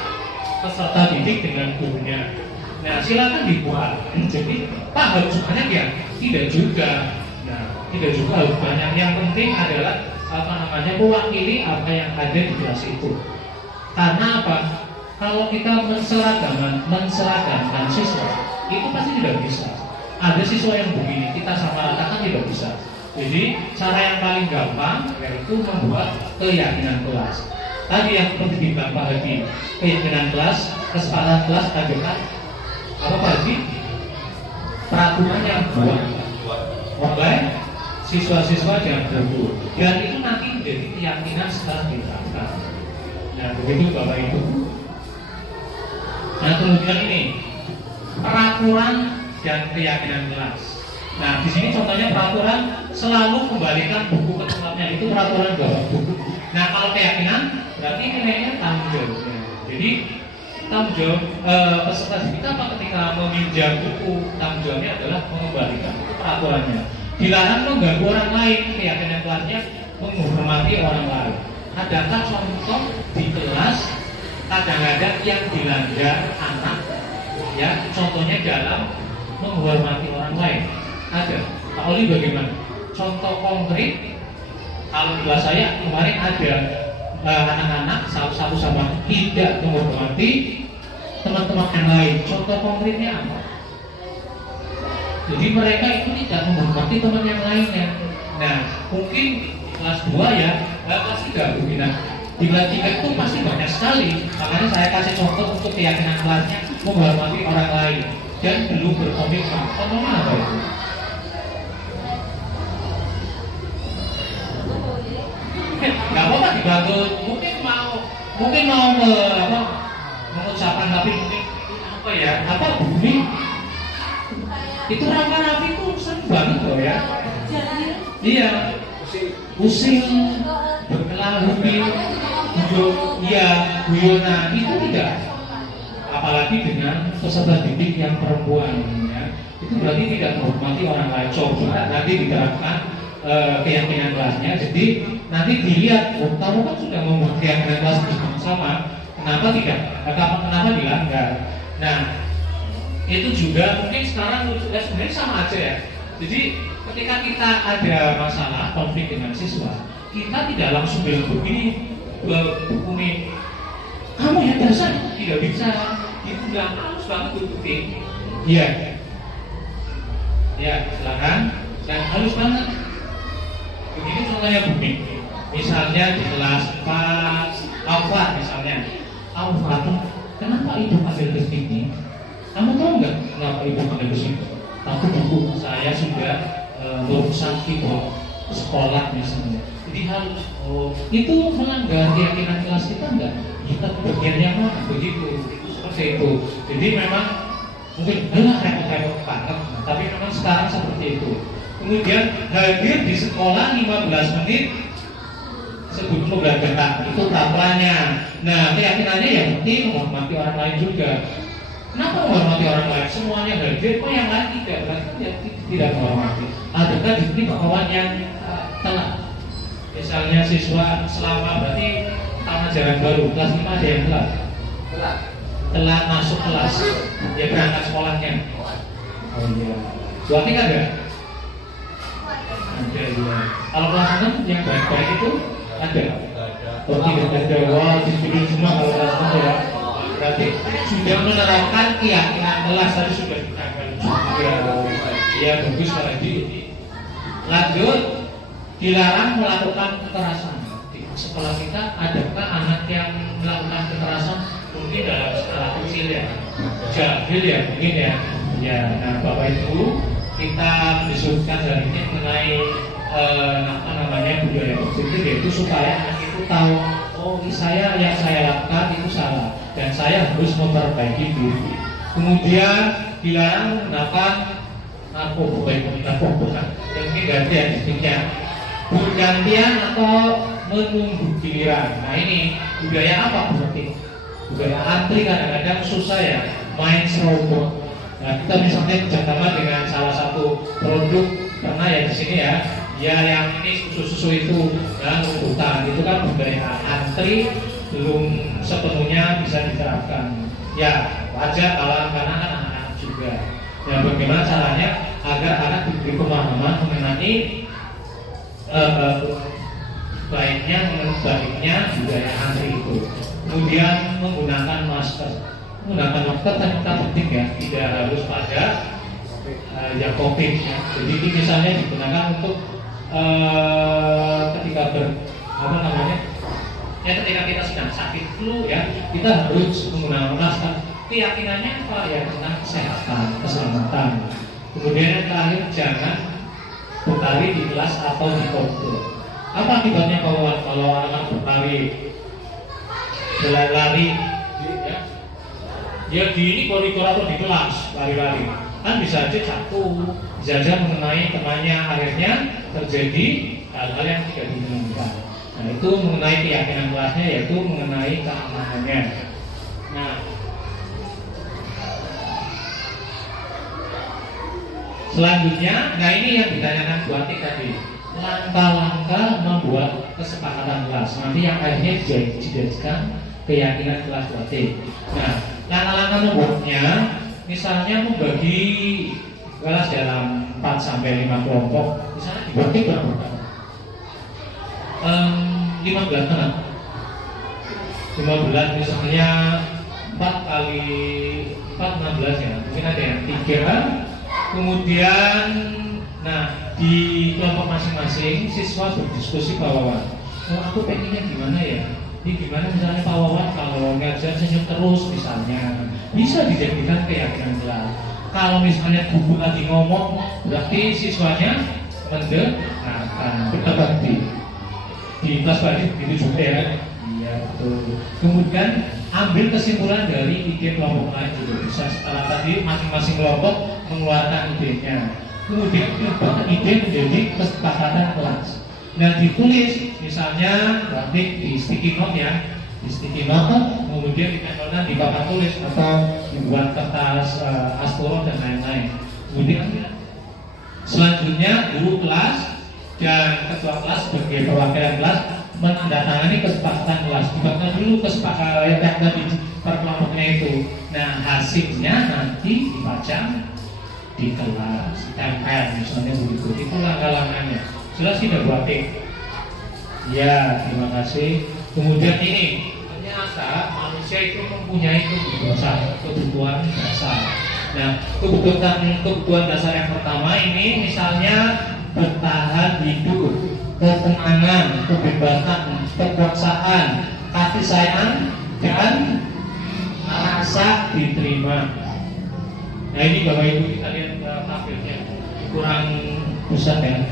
peserta didik dengan gurunya. Nah, silakan dibuat. Jadi, Pak harus banyak ya? Tidak juga. Nah, tidak juga harus banyak. Yang penting adalah mewakili apa yang ada di kelas itu. Karena apa? Kalau kita menseragamkan siswa, itu pasti tidak bisa. Ada siswa yang begini, kita sama ratakan tidak bisa. Jadi cara yang paling gampang yaitu membuat keyakinan kelas. Tadi yang seperti dibilang Pak Haji, keyakinan kelas, kesepakatan kelas adalah apa Pak Haji? Peraturan yang dibuat oleh siswa-siswa yang berguru. Dan itu nanti menjadi keyakinan setelah diterapkan. Nah begitu Bapak Ibu. Nah kemudian ini peraturan dan keyakinan kelas. Nah, di sini contohnya peraturan selalu kembalikan buku ke tempatnya, itu peraturan bawa buku. Nah, kalau keyakinan berarti nilainya tanggung jawab. Jadi tanggung jawab peserta didik apa ketika meminjam buku, tanggung jawabnya adalah mengembalikan. Itu peraturannya. Dilarang mengganggu orang lain, keyakinan kelasnya menghormati orang lain. Adakah contoh di kelas kadang-kadang yang dilanggar anak, ya contohnya dalam menghormati orang lain? Ada. Pak Oli bagaimana? Contoh konkret, kalau di kelas saya kemarin ada anak-anak satu sama tidak menghormati teman-teman yang lain. Contoh konkretnya apa? Jadi mereka itu tidak menghormati teman yang lainnya. Nah, mungkin kelas 2 ya, kelas 3 begini. Di kelas 3 itu pasti banyak sekali. Makanya saya kasih contoh untuk keyakinan kelasnya menghormati orang lain dan belum berkomitmen. Contohnya apa itu? Nggak apa-apa dibantu. Mungkin mau mengucapkan tapi mungkin apa ya? Apa bumi? Itu Rangga Raffi itu sering banget loh ya. Iya. Pusing, berkelahi, guyonan itu tidak. Apalagi dengan peserta didik yang perempuan ya. Itu berarti tidak menghormati orang lain. Coba nanti diterapkan keyakinan kelasnya. Jadi nanti dilihat, oh, kamu kan sudah membuat keyakinan kelas bersama-sama, kenapa tidak? Kenapa dilanggar? Nah, itu juga mungkin sekarang sebenarnya sama aja ya. Jadi ketika kita ada masalah konflik dengan siswa, kita tidak langsung bilang begini, begini, kamu yang dasar tidak bisa. Itu bilang harus banget bukti. Iya, ya silakan. Dan halus banget. Begini contohnya bukti. Misalnya di kelas Pak Alfa misalnya, Alfa, kenapa ibu ambil tes ini? Kamu tahu nggak kenapa ibu ambil tes ini? Tapi buku saya sudah berurusan keyboard sekolah misalnya. Jadi harus itu melanggar keyakinan kelas kita enggak? Kita bagian yang mana? Begitu, seperti itu. Jadi memang mungkin repot-repot banget, tapi memang sekarang seperti itu. Kemudian hadir di sekolah 15 menit sebelum pembelajaran, itu peraturannya. Nah, keyakinannya yang penting menghormati orang lain juga. Kenapa menghormati orang lain? Semuanya hadir, kok yang lain tidak? Berarti tidak menghormati. Adakah di sini kawan yang telat? Misalnya siswa selama berarti tahun ajaran baru kelas 5 ada yang telat. Telat masuk kelas, dia berangkat sekolahnya. Oh iya. Berarti ada? Ada ya. Kalau kelas 6 yang baik-baik itu ada. Oh tidak ada. Wah, disiplin semua kalau kelas 6 ya. Berarti sudah menerapkan keyakinan kelas tadi sudah ditanggal juga. Ya bagus lagi. Lanjut, dilarang melakukan kekerasan. Di sekolah kita adakah anak yang melakukan kekerasan? Mungkin dalam skala kecil ya, jahil ya mungkin ya. Ya, nah Bapak Ibu, kita mendiskusikan hari ini mengenai budaya positif, yaitu supaya anak itu tahu, oh yang saya lakukan itu salah dan saya harus memperbaiki diri. Kemudian dilarang menggunakan narkoba, yang ini gantian disebutnya bergantian atau menunggu giliran. Nah ini budaya apa berarti? Budaya antri kadang-kadang susah ya, main serobot. Nah kita misalnya kerjasama dengan salah satu produk pernah ya di sini ya, yang ini susu itu dan rebutan itu kan budaya antri belum sepenuhnya bisa diterapkan. Ya wajar kalau karena kan anak-anak juga. Ya bagaimana caranya agar anak diberi pemahaman mengenai baiknya budaya antri itu. Kemudian menggunakan masker ternyata penting ya, tidak harus pada yang COVID ya. Jadi ini misalnya digunakan untuk ketika ketika kita sedang sakit flu ya, kita harus menggunakan masker. Keyakinannya apa ya, tentang kesehatan, keselamatan. Kemudian yang terakhir, jangan berlari di kelas atau di koridor. Apa akibatnya kalau anak berlari ya di ini koridor atau di kelas lari-lari, kan bisa aja jatuh, bisa aja mengenai temannya, akhirnya terjadi hal-hal yang tidak diinginkan. Nah itu mengenai keyakinan kelasnya, yaitu mengenai keamanannya. Nah selanjutnya, ini yang ditanyakan Bu Atik tadi, langkah-langkah membuat kesepakatan kelas. Nanti yang akhirnya dijadikan keyakinan kelas Bu Atik. Nah, langkah-langkah membuatnya, misalnya membagi kelas dalam 4-5 kelompok, misalnya dibagi berapa? 15 kan? 15 misalnya 4 kali 4 16 ya, mungkin ada yang 3. Kemudian, di kelompok masing-masing siswa berdiskusi Pak Wawan, aku pengennya gimana ya? Ini gimana misalnya Pak Wawan kalau ngajar senyum terus misalnya, bisa dijadikan keyakinan kelas. Kalau misalnya guru lagi ngomong, berarti siswanya mendengarkan. Betul di kelas tadi gitu juga ya. Iya betul. Kemudian ambil kesimpulan dari ide kelompok lain juga bisa. Setelah tadi masing-masing kelompok mengeluarkan idenya, kemudian berubah ide menjadi kesepakatan kelas. Nah ditulis misalnya berarti di sticky note ya, di sticky note, kemudian ditempelkan di papan tulis atau dibuat kertas aspol dan lain-lain. Kemudian selanjutnya guru kelas dan ketua kelas sebagai perwakilan kelas menandatangani kesepakatan kelas. Dibacakan dulu kesepakatan yang tadi per kelompoknya itu. Nah hasilnya nanti dipajang di kelas, tempel misalnya begitu. Itu langkah-langkahnya. Jelas tidak Bu Atik? Ya, terima kasih. Kemudian ini, ternyata manusia itu mempunyai kebutuhan dasar. Nah, kebutuhan dasar yang pertama ini misalnya bertahan hidup, ketenangan, kebebasan, kekuasaan, kasih sayang, dan rasa diterima. Nah ini Bapak Ibu kita lihat tabelnya kurang besar ya.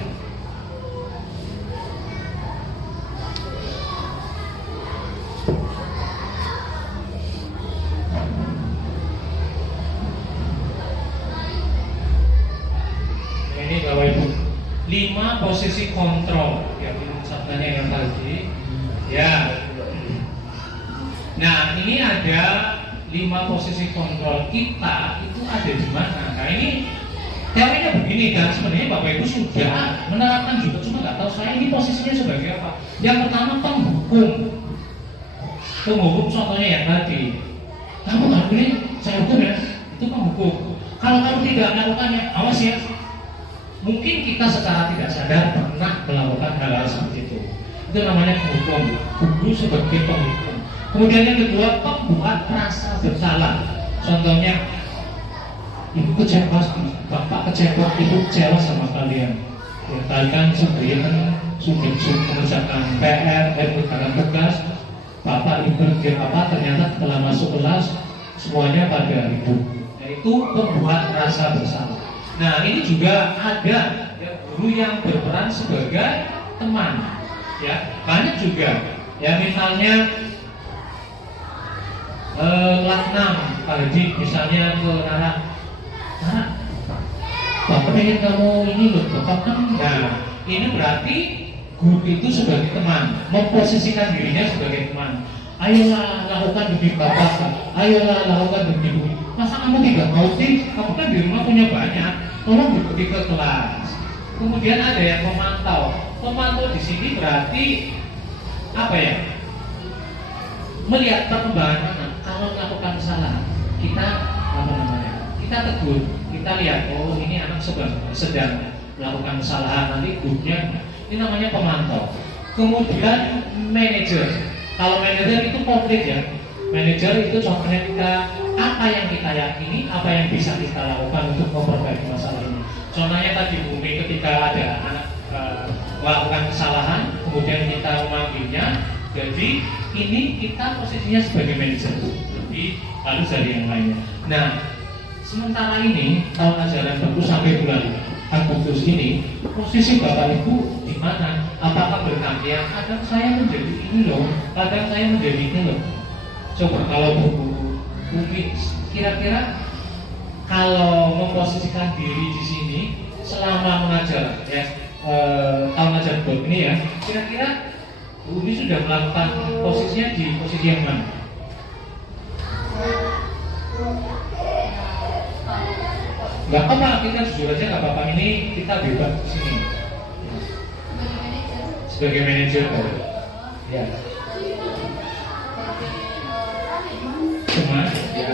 Nah, ini Bapak Ibu 5 posisi kontrol ya, sabdanya yang tadi ya. Nah ini ada 5 posisi kontrol kita itu ada di mana? Nah ini teorinya begini, dan sebenarnya Bapak Ibu sudah menerapkan juga, cuma nggak tahu saya ini posisinya sebagai apa. Yang pertama penghukum. Contohnya yang tadi, kamu nggak boleh saya hukum ya, itu penghukum. Kalau kamu tidak melakukannya, awas ya. Mungkin kita secara tidak sadar pernah melakukan hal-hal seperti itu. Itu namanya penghukum. Guru sebagai penghukum. Kemudian yang kedua, pembuat rasa bersalah. Contohnya, ibu kecewa, bapak kecewa, ibu kecewa sama kalian. Ya, kalian sudah mengerjakan PR, mengerjakan tugas, Bapak Ibu apa ternyata setelah masuk kelas semuanya pada ribut, yaitu membuat rasa bersalah. Nah, ini juga ada ya, guru yang berperan sebagai teman, ya banyak juga, ya misalnya kelas 6 Pak Haji misalnya ke Nara, Bapak pengen kamu ini loh, Bapak kan. Nah, ini berarti guru itu sebagai teman, memposisikan dirinya sebagai teman. Ayolah lakukan demi Bapak, ayolah lakukan demi Ibu. Masa kamu tidak mau sih? Kamu kan di rumah punya banyak, tolong berbagi ke kelas. Kemudian ada yang memantau. Memantau di sini berarti apa ya? Melihat perkembangan anak. Kalau melakukan kesalahan, kita apa namanya? Kita tegur, kita lihat, oh ini anak sedang melakukan kesalahan, nanti gurunya ini namanya pemantau. Kemudian manajer, kalau manajer itu konkret ya, manajer itu contohnya kita apa yang kita yakini, apa yang bisa kita lakukan untuk memperbaiki masalah ini. Contohnya tadi Bumi ketika ada anak melakukan kesalahan, kemudian kita memanggilnya, jadi ini kita posisinya sebagai manajer, lebih halus dari yang lainnya. Nah, sementara ini tahun ajaran baru sampai bulan Agustus ini, posisi Bapak Ibu di mana? Apakah bergantian? Kadang saya menjadi ini loh, kadang saya menjadi ini loh. Coba kalau Bumi, kira-kira kalau memposisikan diri di sini selama mengajar ya tahun ajaran baru ini ya, kira-kira Bumi sudah melakukan posisinya di posisi yang mana? Gak apa-apa, kita jujur aja gak apa-apa, ini kita bebas di sini. Sebagai manajer, ya. Cuma, ya.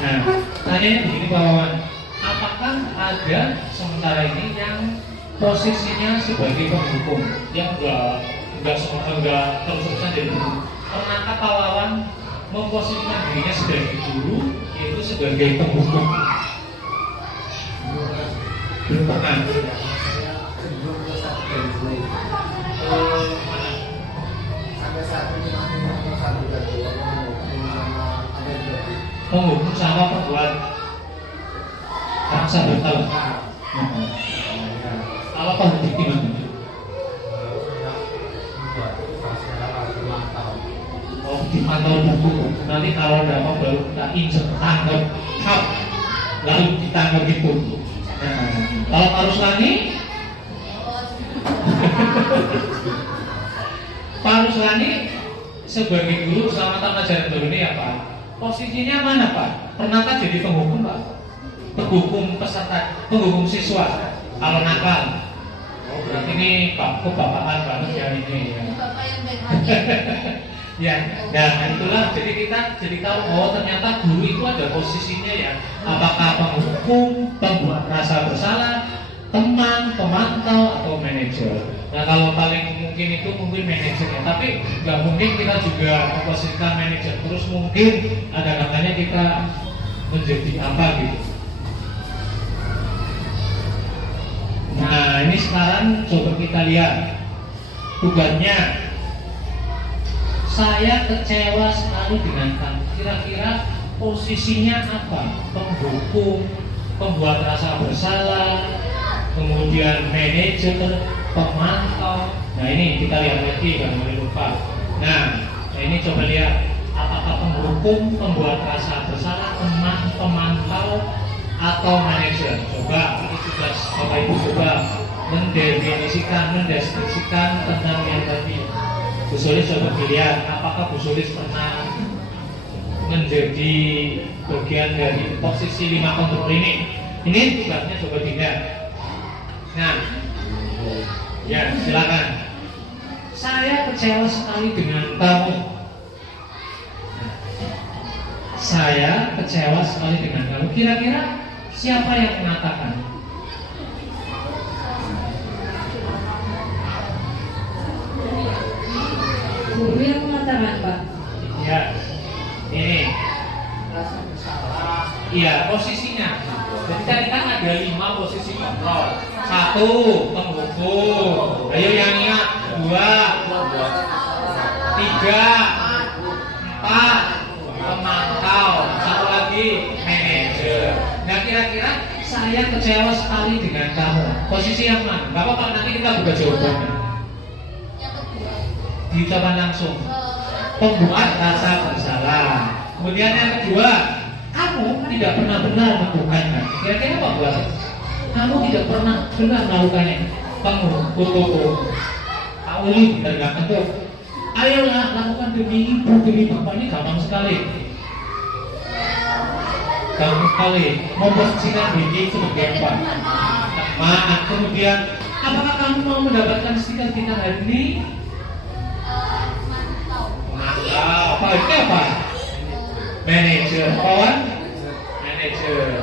Nah, tanya begini Pak Wawan, apakah ada sementara ini yang posisinya sebagai penghukum yang enggak terus-terusan jadi guru? Pernahkah Pak Wawan memposisikan dirinya sebagai guru, yaitu sebagai penghukum? Belum pernah. Penghukum sama pembuat rasa bersalah. Kalau penghukum gimana? Oh, dipantau buku. Nanti kalau ada apa baru kita injek, tangkap, hap, lalu ditangkap itu. Kalau harus lagi, Pak Ruslani sebagai guru selama tahun ajaran baru ini ya Pak, posisinya mana Pak? Pernahkah jadi penghukum Pak? Penghukum peserta, penghukum siswa kalau nakal? Oh berarti ini Pak, kebapakan banget ya ini ya. Ya, nah itulah jadi kita jadi tahu oh ternyata guru itu ada posisinya ya. Apakah penghukum, pembuat rasa bersalah, teman, pemantau atau manajer. Nah kalau paling mungkin itu mungkin manajernya, tapi nggak mungkin kita juga memposisikan manajer terus, mungkin ada katanya kita menjadi apa gitu. Nah ini sekarang coba kita lihat tugasnya. Saya kecewa sekali dengan kamu. Kira-kira posisinya apa? Penghukum, pembuat rasa bersalah, kemudian manajer, pemantau. Nah ini kita lihat lagi, jangan boleh lupa. Nah ini coba lihat apakah penghukum, pembuat rasa bersalah, teman, pemantau, atau manajer. Coba ini tugas Bapak Ibu coba mendefinisikan, mendeskripsikan tentang yang tadi. Bu Sulis coba dilihat apakah Bu Sulis pernah menjadi bagian dari posisi 5 kontrol ini. Ini tugasnya coba dilihat. Nah, ya silakan. Saya kecewa sekali dengan kamu. Saya kecewa sekali dengan kamu. Kira-kira siapa yang mengatakan? Guru yang mengatakan Pak. Ya, ini 5 posisi kontrol. 1 penghukum. Ayo yang ingat. 2, 3, 4 pemantau. 1 lagi manajer. Nah kira-kira saya kecewa sekali dengan kamu. Posisi yang mana? Gak apa-apa, nanti kita buka jawabannya. Diucapkan langsung. Pembuat rasa bersalah. Kemudian yang kedua, kamu tidak pernah benar melakukannya. Kira-kira apa buat? Kamu tidak pernah benar melakukannya. Penghukum. Pak Uli benar nggak betul? Ayolah lakukan demi ibu, demi bapak, ini gampang sekali. Gampang sekali. Memposisikan diri sebagai apa? Maaf. Kemudian, apakah kamu mau mendapatkan stiker kita hari ini? Apa itu apa? Manajer, kawan? Manajer.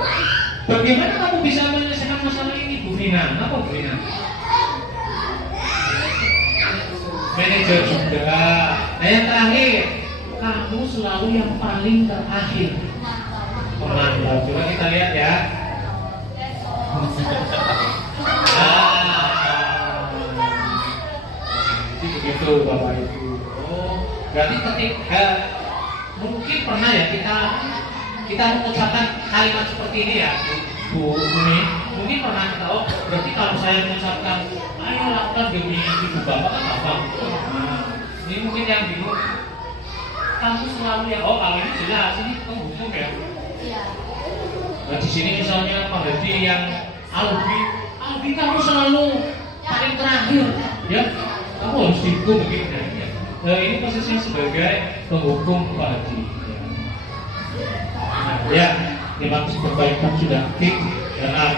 Bagaimana kamu bisa menyelesaikan masalah ini, Bu Vina? Apa Bu Vina? Manajer juga. Nah yang terakhir, kamu selalu yang paling terakhir. Pemantau. Coba kita lihat ya. Jadi begitu Bapak Ibu. Berarti ketika mungkin pernah ya kita mengucapkan kalimat seperti ini ya Bu Uni, mungkin pernah tahu. Berarti kalau saya mengucapkan ayo lakukan demi ibu bapak kan apa? Nah, ini mungkin yang bingung. Kamu selalu yang kalau ini jelas ini penghukum ya. Nah, di sini misalnya Pak Hadi yang Albi kamu selalu paling terakhir ya. Kamu harus dihukum begitu ya. Nah, ini posisinya sebagai penghukum Pak Haji. Ya, terima kasih Bapak Ibu sudah aktif dalam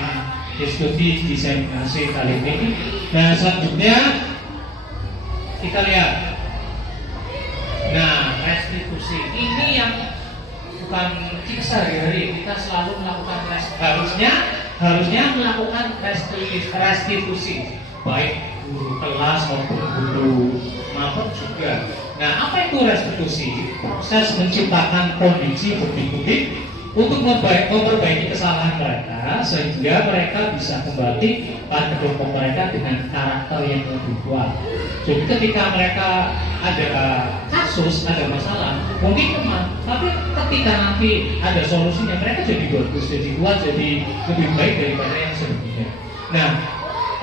diskusi diseminasi kali ini. Nah, selanjutnya kita lihat. Nah, restitusi ini yang bukan kita sehari-hari kita selalu melakukan harusnya melakukan restitusi baik guru kelas maupun guru maupun juga. Nah, apa itu restitusi? Proses menciptakan kondisi bukti-bukti untuk memperbaiki kesalahan mereka sehingga mereka bisa kembali pada kelompok mereka dengan karakter yang lebih kuat. Jadi ketika mereka ada kasus, ada masalah, mungkin lemah, tapi ketika nanti ada solusinya mereka jadi bagus, jadi kuat, jadi lebih baik daripada yang sebelumnya. Nah,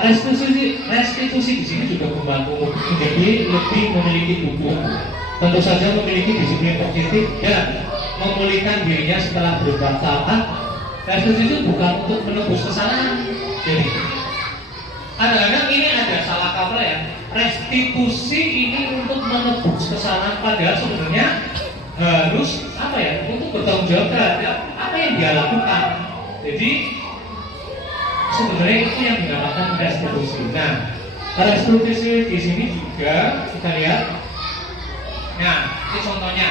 restitusi di sini juga membantu menjadi lebih memiliki tujuan. Tentu saja memiliki disiplin positif dan memulihkan dirinya setelah berbuat salah. Restitusi itu bukan untuk menebus kesalahan. Jadi kadang-kadang ini ada salah kaprah ya. Restitusi ini untuk menebus kesalahan, padahal sebenarnya harus untuk bertanggung jawab terhadap apa yang dia lakukan. Jadi sebenarnya itu yang dinamakan restitusi. Nah, restitusi di sini juga kita lihat. Nah, ini contohnya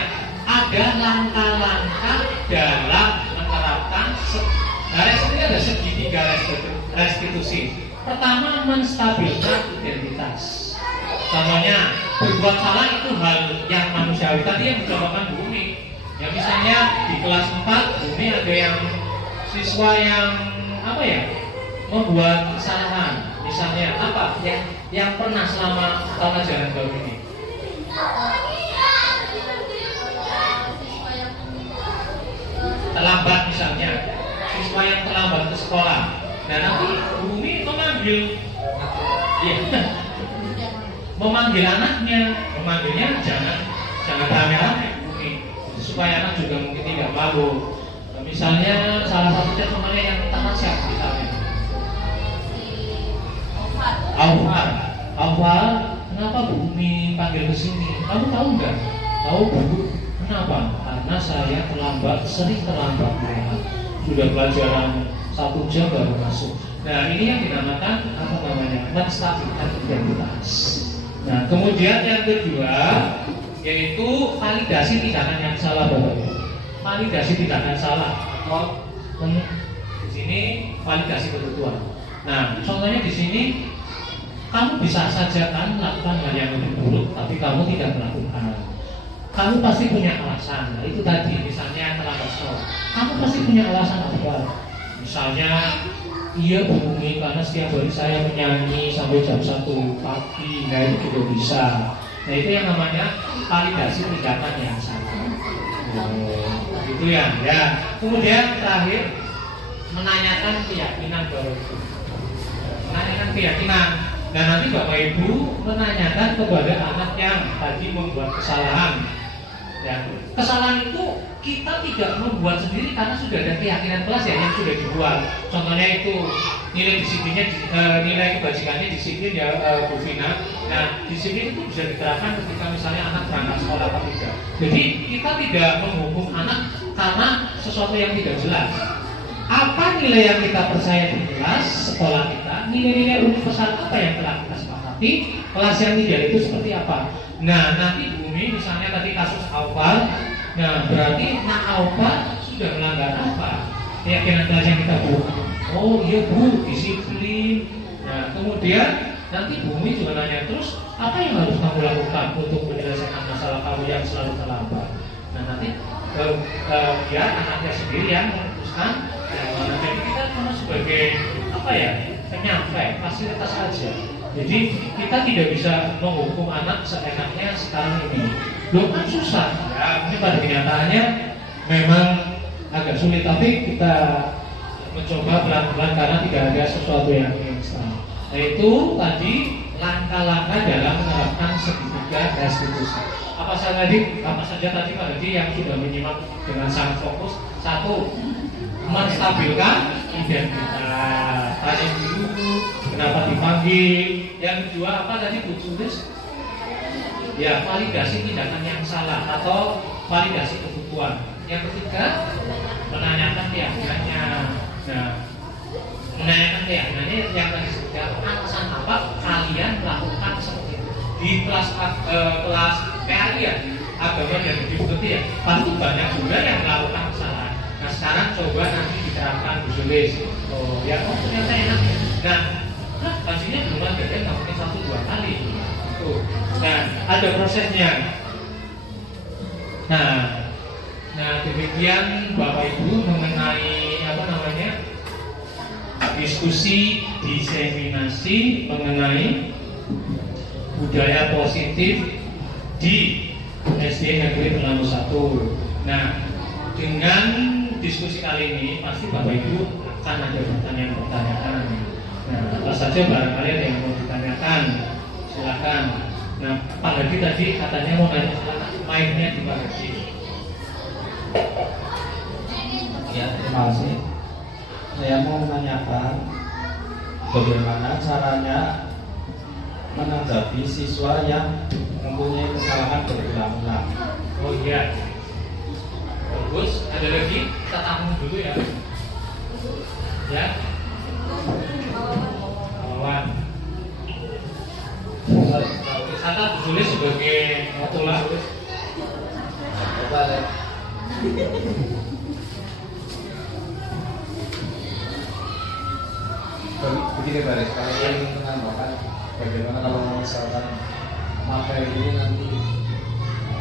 ada langkah-langkah dalam menerapkan. Nah, restitusi ada segitiga restitusi. Pertama, menstabilkan identitas. Contohnya, berbuat salah itu hal yang manusiawi. Tadi yang dicontohkan Bu Umi. Ya misalnya di kelas 4, Bu Umi ada yang siswa yang membuat kesalahan. Misalnya apa? Yang pernah selama tahun ajaran baru ini. Terlambat misalnya, siswa yang terlambat ke sekolah. Dan nanti Bumi memanggil anaknya, jangan rame-rame Bumi, supaya anak juga mungkin tidak malu. Misalnya salah satu contohnya yang tamat siapa misalnya? Awal, kenapa Bumi panggil ke sini? Kamu tahu nggak? Tahu Bu? Kenapa? Karena saya sering terlambat. Sudah pelajaran 1 jam baru masuk. Nah, ini yang dinamakan menstabilkan identitas. Nah, kemudian yang kedua yaitu validasi tindakan yang salah, Bapak Ibu. Validasi tindakan salah atau di sini validasi kebutuhan. Nah, contohnya di sini kamu bisa saja melakukan hal yang lebih buruk, tapi kamu tidak melakukan. Kamu pasti punya alasan. Nah, itu tadi misalnya terlambat sekolah. Kamu pasti punya alasan apa? Misalnya, iya Bu Umi, karena setiap hari saya menyanyi sampai jam 1 pagi, nah itu juga bisa. Nah itu yang namanya validasi tindakan yang salah. Itu ya. Kemudian terakhir menanyakan keyakinan Bapak Ibu. Menanyakan keyakinan. Nah nanti Bapak Ibu menanyakan kepada anak yang tadi membuat kesalahan. Ya, kesalahan itu kita tidak membuat sendiri karena sudah ada keyakinan kelas ya yang sudah dibuat. Contohnya itu nilai disiplinnya, nilai kebajikannya disiplin ya Bu Vina. Nah disiplin itu bisa diterapkan ketika misalnya anak berangkat sekolah atau tidak. Jadi kita tidak menghukum anak karena sesuatu yang tidak jelas. Apa nilai yang kita percaya di kelas sekolah kita, nilai-nilai universal apa yang telah kita sepakati, kelas yang tidak itu seperti apa. Nah nanti Bu Umi misalnya tadi kasus Alfa, nah berarti Alfa sudah melanggar apa? Keyakinan kelas yang kita buat. Oh iya Bu, disiplin. Nah kemudian nanti Bu Umi juga nanya terus, apa yang harus kamu lakukan untuk menyelesaikan masalah kamu yang selalu terlambat? Nah nanti biar anaknya sendiri yang memutuskan. Nah, jadi kita cuma sebagai apa ya, penyampai, fasilitas saja. Jadi kita tidak bisa menghukum anak seenaknya sekarang ini. Loh kan susah. Ya, ini pada kenyataannya memang agak sulit, tapi kita mencoba pelan-pelan karena tidak ada sesuatu yang instan. Nah itu tadi langkah-langkah dalam menerapkan segitiga restitusi. Apa saja tadi Pak Hadi yang sudah menyimak dengan sangat fokus? Satu, menstabilkan identitas. Tanya dulu kenapa dipanggil. Yang kedua apa tadi Bu Tulis? Ya, validasi tindakan yang salah atau validasi kebutuhan. Yang ketiga, menanyakan keyakinannya. Nah, menanyakan keyakinannya yang tadi sudah alasan apa kalian melakukan seperti itu. Di kelas PAI ya, agama dan hidup ya, pasti banyak juga yang melakukan kesalahan. Nah sekarang coba nanti diterapkan Bu Sulis. Oh ya, ternyata enak. Nah, hasilnya belum ada, ya nggak mungkin 1-2 kali. Tuh. Nah, ada prosesnya. Nah demikian Bapak Ibu mengenai diskusi diseminasi mengenai budaya positif di SD Negeri Terlalu 1. Nah, dengan diskusi kali ini pasti Bapak Ibu akan ada pertanyaan-pertanyaan. Nah, apa saja barangkali ada yang mau ditanyakan, silakan. Nah, Pak Hadi tadi katanya mau nanya mainnya di Pak Hadi. Ya, terima kasih. Saya mau menanyakan bagaimana caranya menanggapi siswa yang mempunyai kesalahan berulang-ulang. Oh iya. Bagus, ada lagi? Kita tamu dulu ya. Ya. Kawan. Wisata ditulis sebagai motola. Begini Pak Res, kalau saya ingin menambahkan bagaimana kalau misalkan materi ini nanti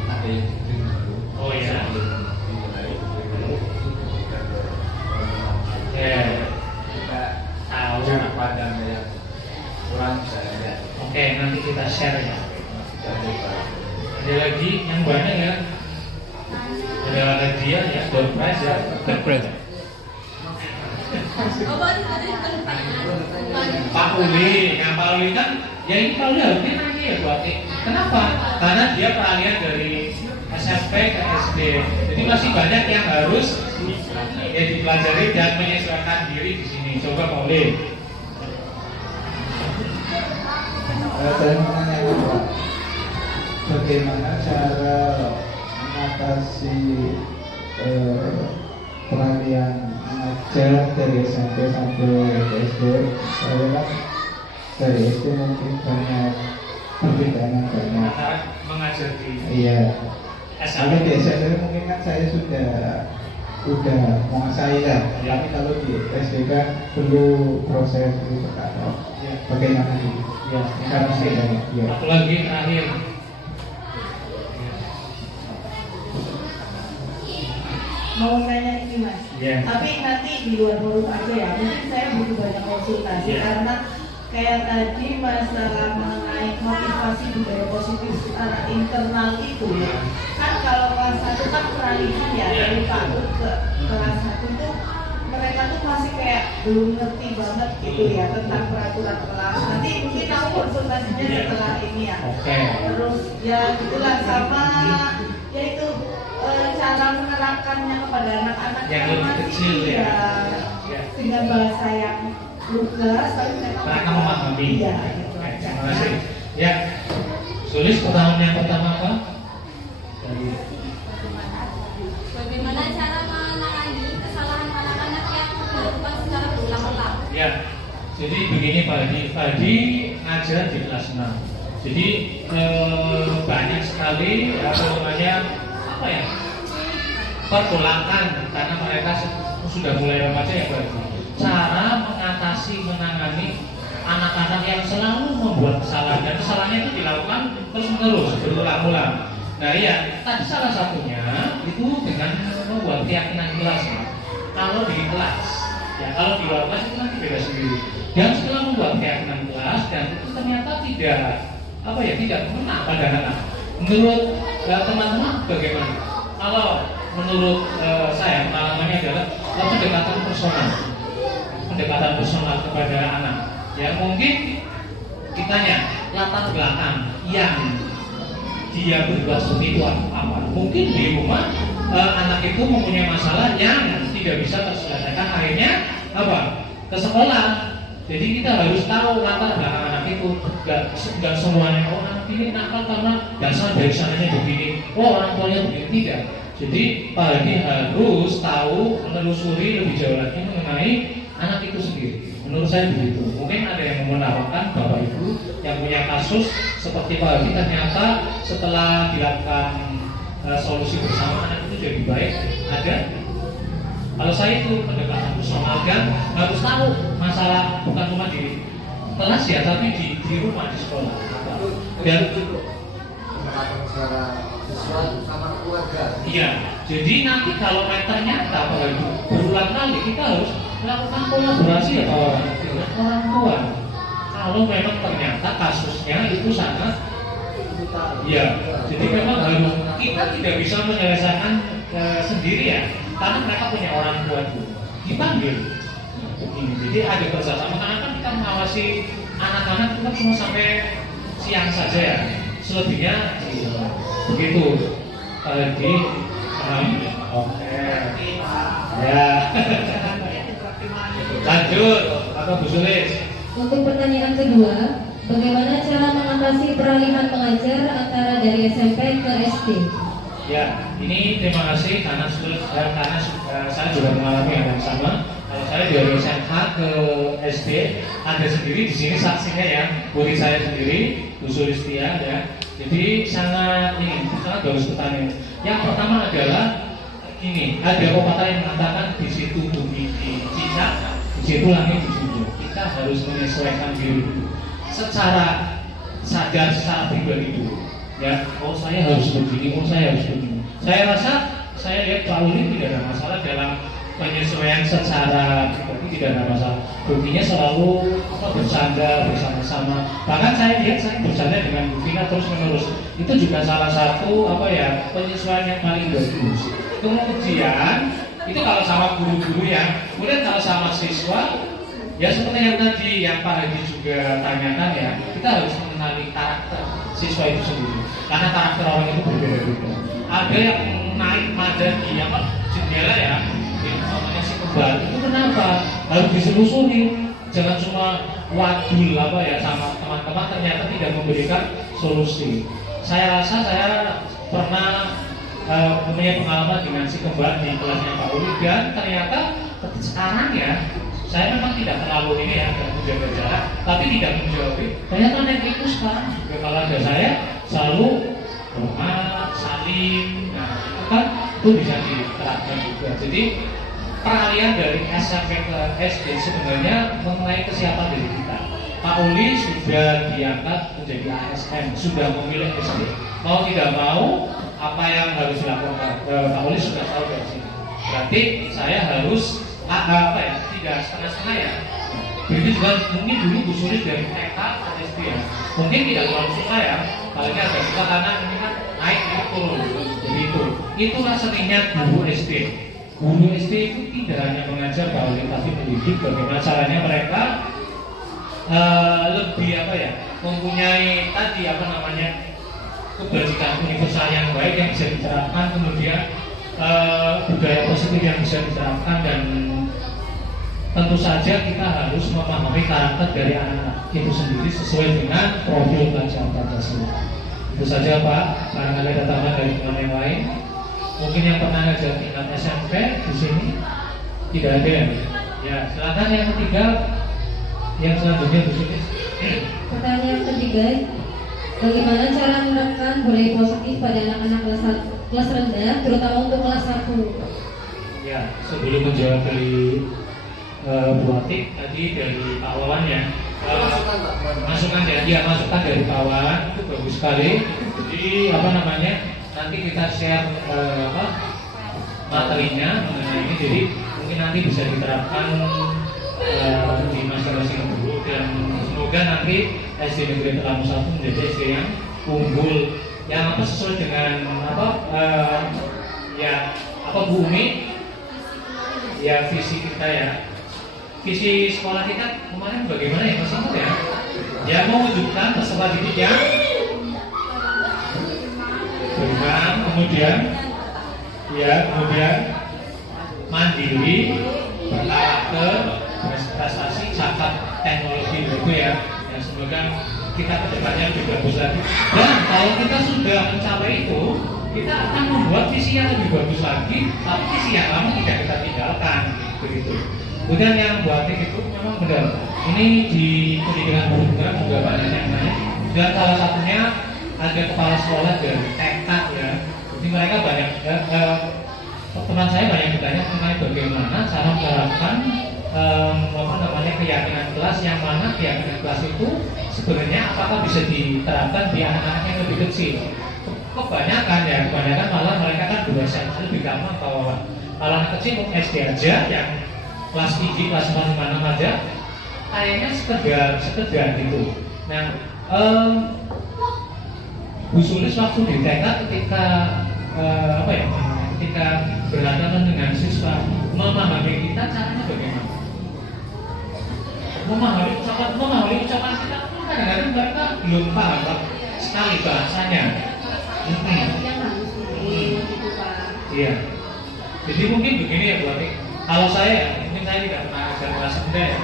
ada yang diterima dulu. Oh iya. Dimulai dulu dan kita Tahu. jangan pandang yang kurang misalnya. Oke, nanti kita share ya. Tidak coba. Ada lagi yang banyak ya. Ada hadiah ya, door prize ya. Surprise. Pak Uli, yang Pak Uli kan, ya ini Pak Uli harusnya nanya ya Bu Ati. Kenapa? Karena dia peralihan dari SMP ke SD. Jadi masih banyak yang harus ya dipelajari dan menyesuaikan diri di sini. Coba Pak Uli. Saya menanyakan Pak, bagaimana cara mengatasi peralihan mengajar dari SMP sampai SD? Saya kan dari SD mungkin banyak perbedaan yang banyak. Antara mengajar di Iya. Kalau SMP. di SMP mungkin kan saya sudah menguasai lah. Tapi kalau di SD kan perlu proses dulu sekarang. Ya. Bagaimana ini? Ya, Sekarang saya ya. satu lagi terakhir. mau nanya ini mas. Iya. Tapi nanti di luar forum aja ya. Mungkin saya butuh banyak konsultasi Iya. karena kayak tadi masalah mengenai motivasi budaya positif secara internal itu ya. Kan kalau kelas 1 kan peralihan ya Iya. dari PAUD ke kelas 1 tuh mereka tuh masih kayak belum ngerti banget gitu ya tentang peraturan kelas. Nanti mungkin aku konsultasinya Iya. setelah ini ya. Oke. Terus ya gitulah sama yaitu cara menerapkannya kepada anak-anak Yang lebih masih kecil ya. Ya. dengan bahasa yang lugas tapi Mereka memahami. Iya, gitu Oke, aja. terima kasih. Ya, Sulis, pertanyaan yang pertama apa? Dari Bagaimana cara menangani kesalahan anak-anak yang dilakukan secara berulang-ulang? Ya, jadi begini Pak Hadi ngajar di kelas 6. Jadi banyak sekali apa namanya pergolakan karena mereka sudah mulai remaja ya Pak Hadi. Cara menangani anak-anak yang selalu membuat kesalahan dan kesalahannya itu dilakukan terus menerus berulang-ulang. Nah iya, tadi salah satunya itu dengan membuat keyakinan kelas. Kalau di kelas, ya kalau di luar kelas itu nanti beda sendiri. Dan setelah membuat keyakinan kelas dan itu ternyata tidak mengena pada anak. Menurut teman-teman bagaimana? Kalau menurut saya pengalamannya adalah pendekatan personal kepada anak. Ya mungkin kitanya latar belakang yang dia berbuat seperti itu apa? Mungkin di rumah anak itu mempunyai masalah yang tidak bisa terselesaikan, akhirnya ke sekolah. Jadi kita harus tahu latar belakang anak itu. Gak semuanya anak ini nakal karena dasar dari sananya begini, orang tuanya begini, tidak. Jadi Pak Hadi harus tahu, menelusuri lebih jauh lagi mengenai anak itu sendiri. Menurut saya begitu. Mungkin ada yang menawarkan Bapak Ibu yang punya kasus seperti Pak Hadi, ternyata setelah dilakukan solusi bersama anak itu jadi baik. Ada? Kalau saya itu pendekatan personal dan harus tahu masalah bukan cuma di kelas ya, tapi di rumah, di sekolah. Dan iya, jadi nanti kalau ternyata Bapak Ibu berulang kali kita harus melakukan kolaborasi ya orang tua. Kalau memang ternyata kasusnya itu sangat, ya, jadi memang harus kita tidak bisa menyelesaikan sendiri ya, karena mereka punya orang tua itu dipanggil. Jadi ada kerjasama karena kan kita mengawasi anak-anak itu kan cuma sampai siang saja ya, selebihnya begitu. Tadi oke ya. Lanjut, apa Bu Sulis? Untuk pertanyaan kedua, bagaimana cara mengatasi peralihan pengajar antara dari SMP ke SD? Ya, ini terima kasih karena saya juga mengalami hal yang sama. Kalau saya dari SMA ke SD, ada sendiri di sini saksinya ya, murid saya sendiri, Bu Sulistia ya. Jadi sangat bagus pertanyaan. Yang pertama adalah ini, ada pepatah yang mengatakan di situ bumi dicicak, di situ langit dijunjung. Kita harus menyesuaikan diri secara sadar, secara pribadi dulu. Ya, saya harus begini, saya harus begini. Saya rasa saya lihat Pak Uli tidak ada masalah dalam penyesuaian secara pribadi, tidak ada masalah. Buktinya selalu bercanda bersama-sama. Bahkan saya lihat saya bercanda dengan Bu Vina terus menerus. Itu juga salah satu penyesuaian yang paling bagus. Kemudian itu kalau sama guru-guru ya. Kemudian kalau sama siswa, ya seperti yang tadi yang Pak Hadi juga tanyakan ya, kita harus mengenali karakter siswa itu sendiri. Karena karakter orang itu berbeda-beda. Ada yang naik madar di jendela ya, yang namanya si kembar. Itu kenapa? Harus diselusuri. Jangan cuma wadul sama teman-teman ternyata tidak memberikan solusi. Saya rasa saya pernah mempunyai pengalaman dengan si kembar di kelasnya Pak Uli dan ternyata sekarang ya saya memang tidak terlalu menjaga jarak, tapi tidak menjauhi. Ternyata anak itu sekarang juga kalau ada saya selalu hormat, salim, itu bisa diterapkan juga. Jadi peralihan dari SMP ke SD sebenarnya mengenai kesiapan diri kita. Pak Uli sudah diangkat menjadi ASN, sudah memilih SD. Mau tidak mau, apa yang harus dilakukan Pak Uli sudah tahu dari sini. Berarti saya harus tidak setengah-setengah ya. Begitu juga mungkin dulu Bu Suri dari TK ke SD ya. Mungkin tidak terlalu suka ya, apalagi agak suka karena ini kan naik turun. Jadi itulah seninya guru SD. Guru SD itu tidak hanya mengajar balik, tapi mendidik bagaimana caranya mereka lebih mempunyai tadi kebajikan universal yang baik yang bisa diterapkan, kemudian budaya positif yang bisa diterapkan, dan tentu saja kita harus memahami karakter dari anak-anak itu sendiri sesuai dengan profil pelajar Pancasila. Itu saja Pak, barangkali ada tambahan dari teman yang lain. Mungkin yang pernah ngajar tingkat SMP di sini tidak ada ya? Ya, silakan yang ketiga, yang selanjutnya di sini. Pertanyaan ketiga, bagaimana cara menerapkan budaya positif pada anak-anak kelas rendah, terutama untuk kelas 1? Ya, sebelum menjawab dari Bu Atik tadi dari Pak Wawan ya, masukan dari Pak Wawan itu bagus sekali. Jadi nanti kita share materinya mengenai ini, jadi mungkin nanti bisa diterapkan di masing-masing guru, dan semoga nanti SD Negeri Telamu 1 menjadi SD yang unggul, yang sesuai dengan Bu Umi ya, visi kita ya. Visi sekolah kita kemarin bagaimana ya Mas Ahmad ya? Ya, mewujudkan peserta didik yang beriman, kemudian mandiri, berkarakter, berprestasi, catat teknologi itu ya. Yang semoga kita kedepannya lebih bagus lagi. Dan kalau kita sudah mencapai itu, kita akan membuat visi yang lebih bagus lagi, tapi visi yang lama tidak kita tinggalkan, begitu. Kemudian yang buat itu memang benar. Ini di pendidikan perhubungan juga banyak yang nanya. Dan salah satunya ada kepala sekolah dari TK ya. Jadi mereka banyak, teman saya banyak bertanya mengenai bagaimana cara menerapkan keyakinan kelas, yang mana keyakinan kelas itu sebenarnya apakah bisa diterapkan di anak-anak yang lebih kecil. Kebanyakan malah mereka kan berasa lebih gampang kalau anak kecil SD aja yang kelas tinggi, kelas 5 aja kayaknya sekedar gitu. Nah, Bu Sulis waktu di TK ketika berhadapan dengan siswa, memahami kita caranya bagaimana? Memahami ucapan kita, kadang-kadang mereka belum paham sekali bahasanya. Iya. Jadi mungkin begini ya Bu Atik. Kalau saya tidak pernah ajar kelas rendah ya.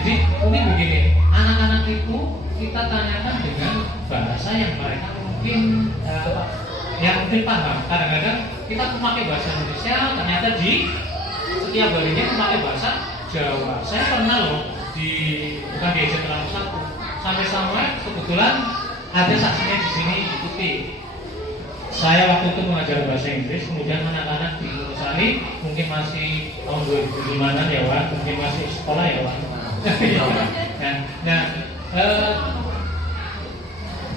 Jadi mungkin begini, anak-anak itu kita tanyakan dengan bahasa yang mereka mungkin paham. Kadang-kadang kita memakai bahasa Indonesia, ternyata di setiap harinya memakai bahasa Jawa. Saya pernah loh bukan di SD Telamu 1, sampai kebetulan ada saksinya di sini ikuti. Saya waktu itu mengajar bahasa Inggris, kemudian anak-anak di Nusantara mungkin masih tahun 2005-an ya Wak, mungkin masih sekolah ya Wak.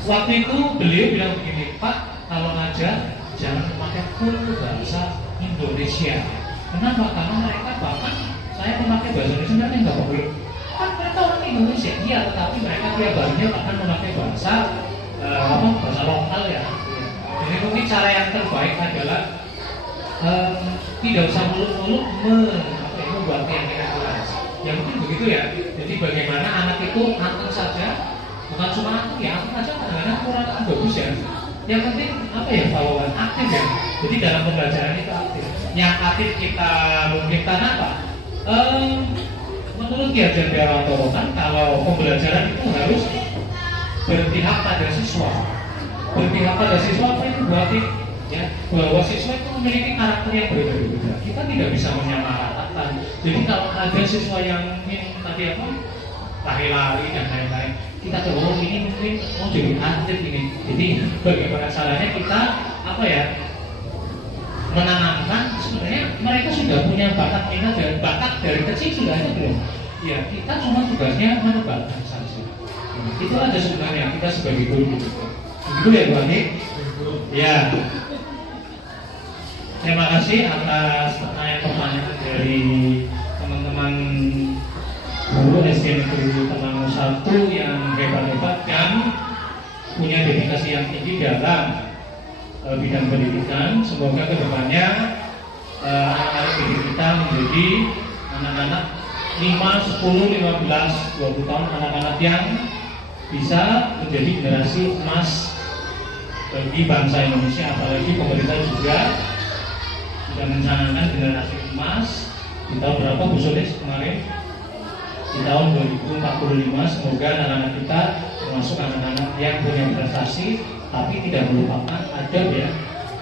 Waktu itu beliau bilang begini, Pak, kalau ngajar jangan memakai full bahasa Indonesia. Kenapa? Karena mereka bahkan saya memakai bahasa Indonesia mereka nggak boleh. Kan mereka orang Indonesia, iya, tetapi mereka tiap harinya akan memakai bahasa lokal ya. Jadi mungkin cara yang terbaik adalah tidak usah muluk-muluk membuat keyakinan kelas. Ya mungkin begitu ya. Jadi bagaimana anak itu anteng saja, bukan cuma anteng ya, anteng aja kadang-kadang kurang bagus ya. Yang penting followan aktif ya. Jadi dalam pembelajaran itu aktif. Yang aktif kita mungkin karena apa? Menurut Ki Hajar Biarawantoro kan kalau pembelajaran itu harus berpihak pada siswa. Berpihak pada siswa apa itu berarti ya bahwa siswa itu memiliki karakter yang berbeda-beda. Kita tidak bisa menyamaratakan. Jadi kalau ada siswa yang tadi lari-lari dan lain-lain, kita tahu ini mungkin jadi atlet ini. Jadi bagaimana caranya kita menanamkan sebenarnya mereka sudah punya bakat minat dan bakat dari kecil sudah ada belum? Ya kita cuma tugasnya menebalkan saja. Itu ada sebenarnya kita sebagai guru. Begitu ya Bu Ani? Ya. Terima kasih atas pertanyaan dari teman-teman guru SD Negeri Temanggung 1 yang hebat-hebat dan punya dedikasi yang tinggi dalam bidang pendidikan. Semoga kedepannya anak-anak didik kita menjadi anak-anak 5, 10, 15, 20 tahun, anak-anak yang bisa menjadi generasi emas bagi bangsa Indonesia. Apalagi pemerintah juga sudah mencanangkan generasi emas di tahun berapa Bu Solis kemarin? Di tahun 2045. Semoga anak-anak kita termasuk anak-anak yang punya prestasi tapi tidak melupakan adab ya.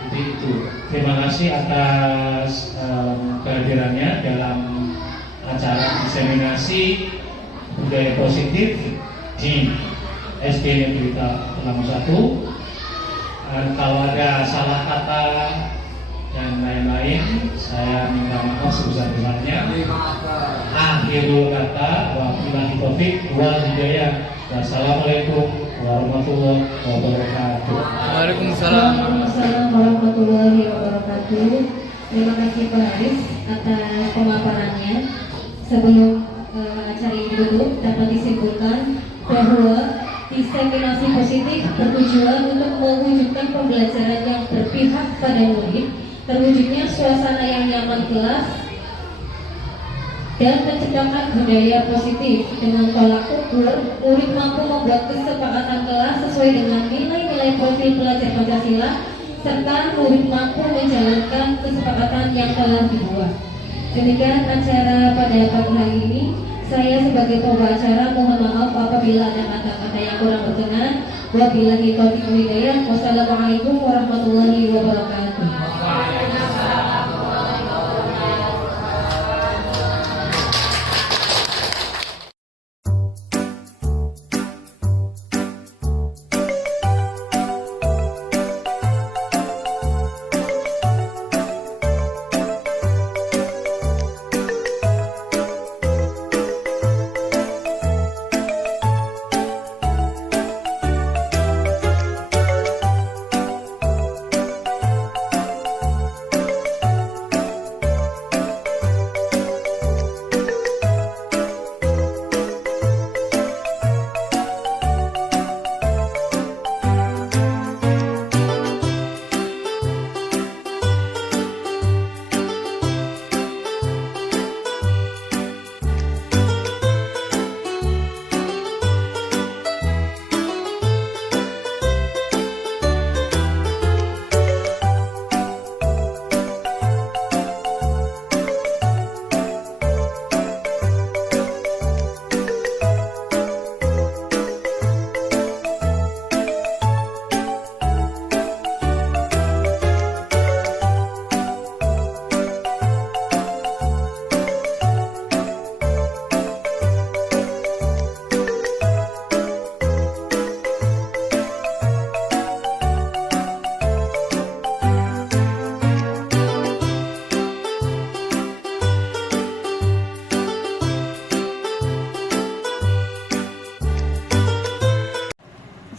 Jadi itu. Terima kasih atas kehadirannya dalam acara diseminasi budaya positif di SD Negeri Temanggung 1. Kalau ada salah kata dan lain-lain, saya minta maaf sebesar-besarnya. Akhirul kata, wabillahi taufiq wal hidayah. Wassalamualaikum warahmatullahi wabarakatuh. Waalaikumsalam. Waalaikumsalam warahmatullahi wabarakatuh. Terima kasih Pak Haris atas pemaparannya. Sebelum acara ini ditutup, dapat disimpulkan bahwa diseminasi positif bertujuan untuk mewujudkan pembelajaran yang berpihak pada murid, terwujudnya suasana yang nyaman kelas, dan menciptakan budaya positif. Dengan tolak ukur, murid mampu membuat kesepakatan kelas sesuai dengan nilai-nilai profil pelajar Pancasila, serta murid mampu menjalankan kesepakatan yang telah dibuat. Demikian acara pada pagi hari ini. Saya sebagai pembawa acara mohon maaf apabila ada kata-kata yang kurang berkenan. Wabillahi taufiq wal hidayah. Wassalamualaikum warahmatullahi wabarakatuh.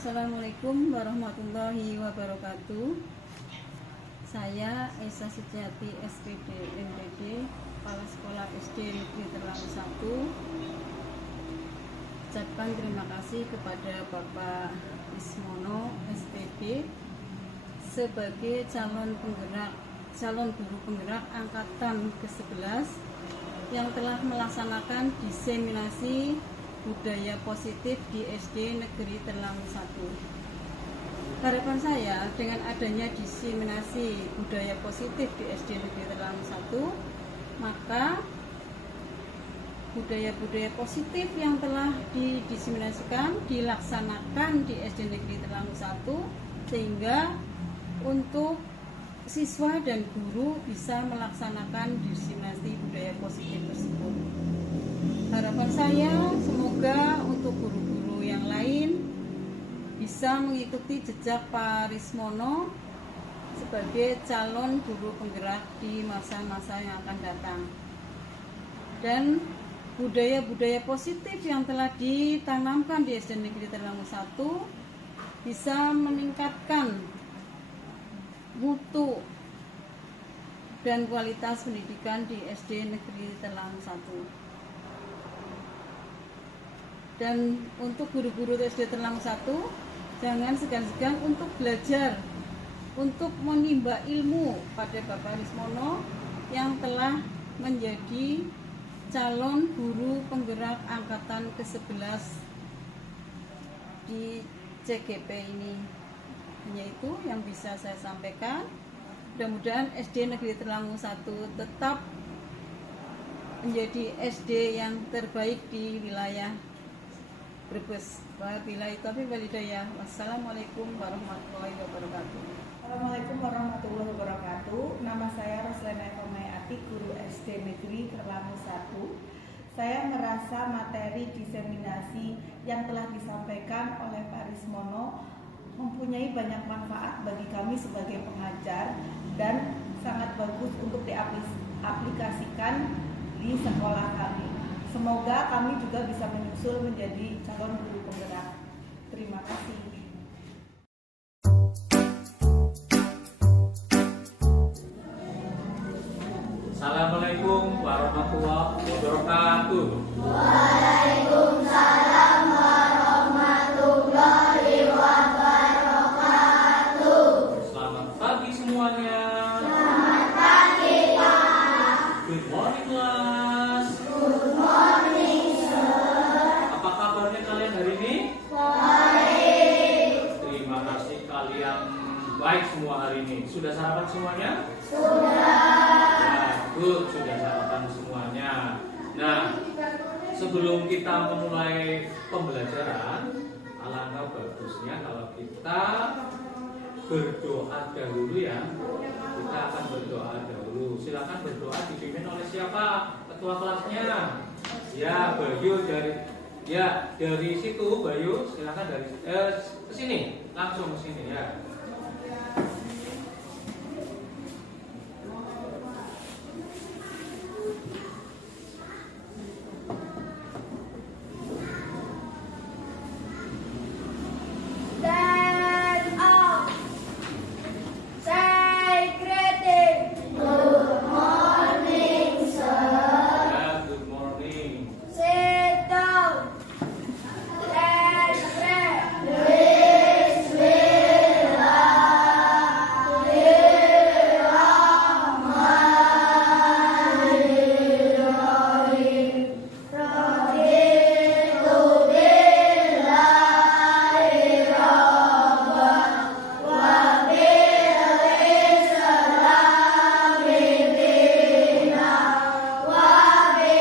Assalamualaikum warahmatullahi wabarakatuh. Saya Esa Sejati SPD MPD, Kepala Sekolah SD Negeri Temanggung 1. Ucapkan terima kasih kepada Bapak Ismono SPD sebagai calon guru penggerak angkatan ke-11 yang telah melaksanakan diseminasi budaya positif di SD Negeri Temanggung 1. Harapan saya dengan adanya diseminasi budaya positif di SD Negeri Temanggung 1, maka budaya-budaya positif yang telah didiseminasikan dilaksanakan di SD Negeri Temanggung 1 sehingga untuk siswa dan guru bisa melaksanakan diseminasi budaya positif tersebut. Harapan saya semoga untuk guru-guru yang lain bisa mengikuti jejak Pak Rismono sebagai calon guru penggerak di masa-masa yang akan datang. Dan budaya-budaya positif yang telah ditanamkan di SD Negeri Temanggung 1 bisa meningkatkan mutu dan kualitas pendidikan di SD Negeri Telang 1. Dan untuk guru-guru SD Telang 1, jangan segan-segan untuk belajar, untuk menimba ilmu pada Bapak Rismono yang telah menjadi calon guru penggerak angkatan ke-11 di CGP ini. Hanya itu yang bisa saya sampaikan. Mudah-mudahan SD Negeri Temanggung 1 tetap menjadi SD yang terbaik di wilayah Brebes. Wabillahi taufiq wal hidayah. Wassalamualaikum warahmatullahi wabarakatuh. Assalamualaikum warahmatullahi wabarakatuh. Nama saya Roslena Eva Mayati, guru SD Negeri Temanggung 1. Saya merasa materi diseminasi yang telah disampaikan oleh Pak Rismono mempunyai banyak manfaat bagi kami sebagai pengajar dan sangat bagus untuk diaplikasikan di sekolah kami. Semoga kami juga bisa menyusul menjadi calon guru penggerak. Terima kasih. Assalamualaikum warahmatullahi wabarakatuh. Waalaikumsalam warahmatullahi wabarakatuh. Selamat pagi semuanya. Selamat pagi, Pak. Good morning, class. Good morning, sir. Apa kabarnya kalian hari ini? Baik. Terima kasih kalian baik semua hari ini. Sudah sarapan semuanya? Sudah. Good, sudah sarapan semuanya. Nah, sebelum kita memulai pembelajaran, alangkah bagusnya kalau kita berdoa dahulu ya. Kita akan berdoa dahulu. Silakan berdoa dipimpin oleh siapa? Ketua kelasnya. Ya, Bayu dari situ, Bayu. Silakan dari ke sini, langsung ke sini ya. Stand up. Say greeting. Good morning, sir. Ya, good morning. Sit down. Let's pray. Bismillahirrahmanirrahim. Raditu billahi rabban wa bil islami dinan wa bi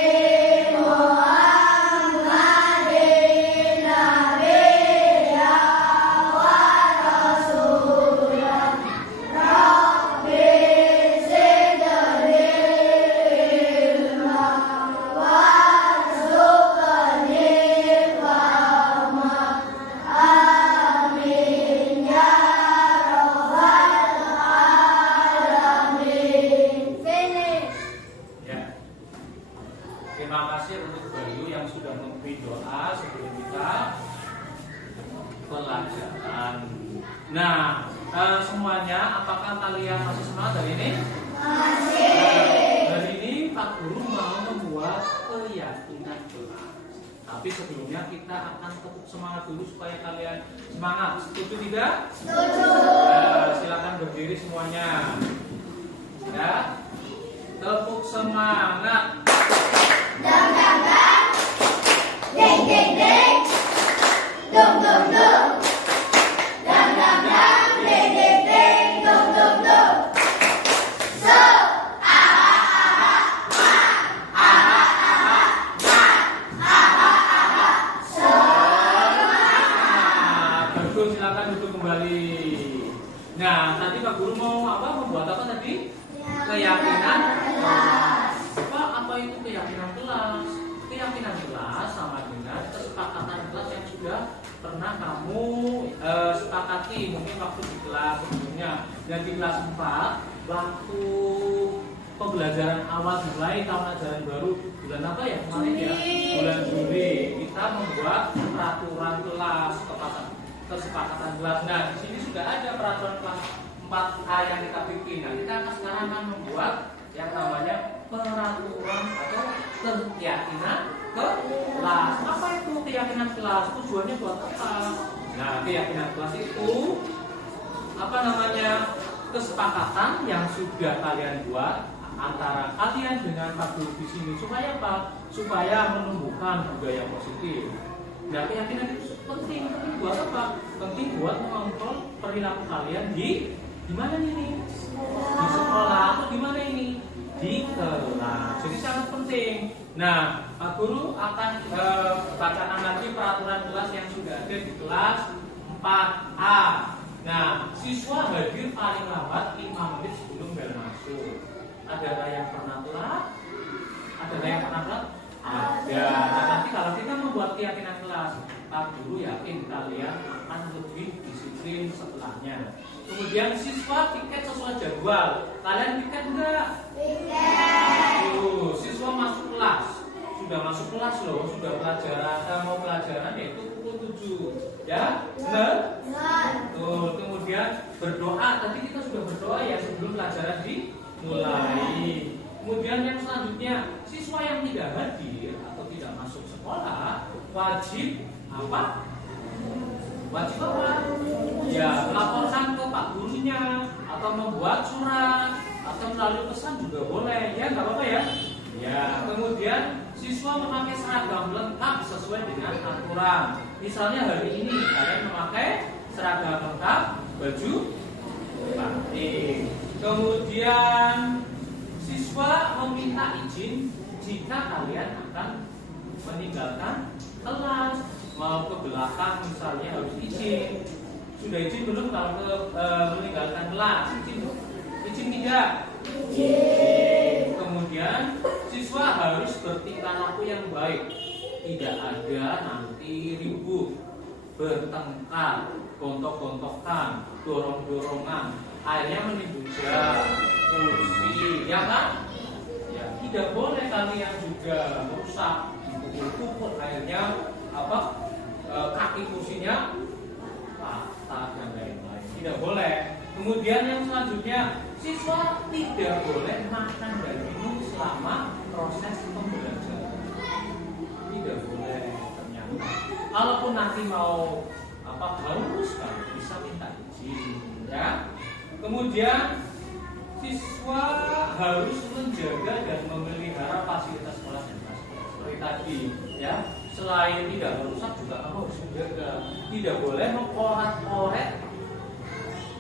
Muhammadin nabiyyan wa rasulan. Rabbi zidni ilma warzuqni fahma. Amin ya rabbal alamin. Finish. Ya. Terima kasih untuk Bayu yang sudah memberi doa sebelum kita pelajaran. Nah, semuanya, apakah kalian masih semangat hari ini? Masih. Hari ini Pak Guru mau membuat keyakinan kelas. Tapi sebelumnya kita akan tepuk semangat dulu supaya kalian semangat. Setuju tidak? Setuju. Ya, silakan berdiri semuanya. Ya. Tepuk semangat. Dang dang dang. Ding ding ding. Dum dum dum. Dang dang dang. Ding ding ding. Dum dum dum. So. Bagus, silakan duduk kembali. Nah, tadi Pak Guru mau membuat apa tadi? Keyakinan. Apa itu keyakinan kelas? Keyakinan kelas sama dengan kesepakatan kelas yang sudah pernah kamu sepakati mungkin waktu di kelas sebelumnya. Dan di kelas 4 waktu pembelajaran awal mulai tahun ajaran baru bulan apa ya kemarin ya? Bulan Juli kita membuat peraturan kelas, kesepakatan kelas. Nah, di sini sudah ada peraturan kelas 4A yang kita bikin. Nah, kita sekarang akan membuat yang namanya peraturan atau keyakinan kelas. Apa itu keyakinan kelas? Tujuannya buat apa? Nah, keyakinan kelas itu apa namanya? Kesepakatan yang sudah kalian buat antara kalian dengan Pak Guru di sini supaya apa? Supaya menumbuhkan budaya positif. Nah, keyakinan itu penting buat apa? Penting buat mengontrol perilaku kalian di mana ini? Di sekolah atau di mana ini? Di kelas. Jadi sangat penting. Nah, Pak Guru akan bacakan lagi peraturan kelas yang sudah ada di kelas 4A. Nah, siswa hadir paling lambat 5 menit sebelum bel masuk. Ada yang pernah telat? Ada yang pernah telat? Ada. Nah, nanti kalau kita membuat keyakinan kelas, Pak Guru yakin kalian akan lebih disiplin setelahnya. Kemudian siswa piket sesuai jadwal. Kalian piket enggak? Piket. Siswa masuk kelas. Sudah masuk kelas loh, sudah pelajaran, mau pelajaran yaitu pukul 7. Ya? Benar? Betul. Kemudian berdoa. Tadi kita sudah berdoa ya sebelum pelajaran dimulai. Kemudian yang selanjutnya, siswa yang tidak hadir atau tidak masuk sekolah wajib apa? Wajib apa? Ya, melaporkan ke Pak Gurunya atau membuat surat atau melalui pesan juga boleh. Ya, nggak apa-apa ya. Ya, kemudian siswa memakai seragam lengkap sesuai dengan aturan. Misalnya hari ini kalian memakai seragam lengkap, baju batik. Kemudian siswa meminta izin jika kalian akan meninggalkan kelas, mau ke belakang misalnya harus izin. Sudah izin belum kalau meninggalkan kelas? Izin tidak? Izin. Kemudian siswa harus bertingkah laku yang baik. Tidak ada nanti ribut, bertengkar, gontok-gontokan, dorong-dorongan, akhirnya menimbulkan kursi, ya kan? Ya, tidak boleh kalian juga merusak, dipukul-pukul, akhirnya apa? Kaki kursinya patah dan lain-lain. Tidak boleh. Kemudian yang selanjutnya, siswa tidak boleh makan dan minum selama proses pembelajaran. Tidak boleh ternyata. Kalaupun nanti mau haus kan bisa minta izin, ya. Kemudian siswa harus menjaga dan memelihara fasilitas sekolah dan transport seperti tadi, ya. Selain tidak merusak juga kamu harus menjaga. Tidak boleh mengkoret-koret,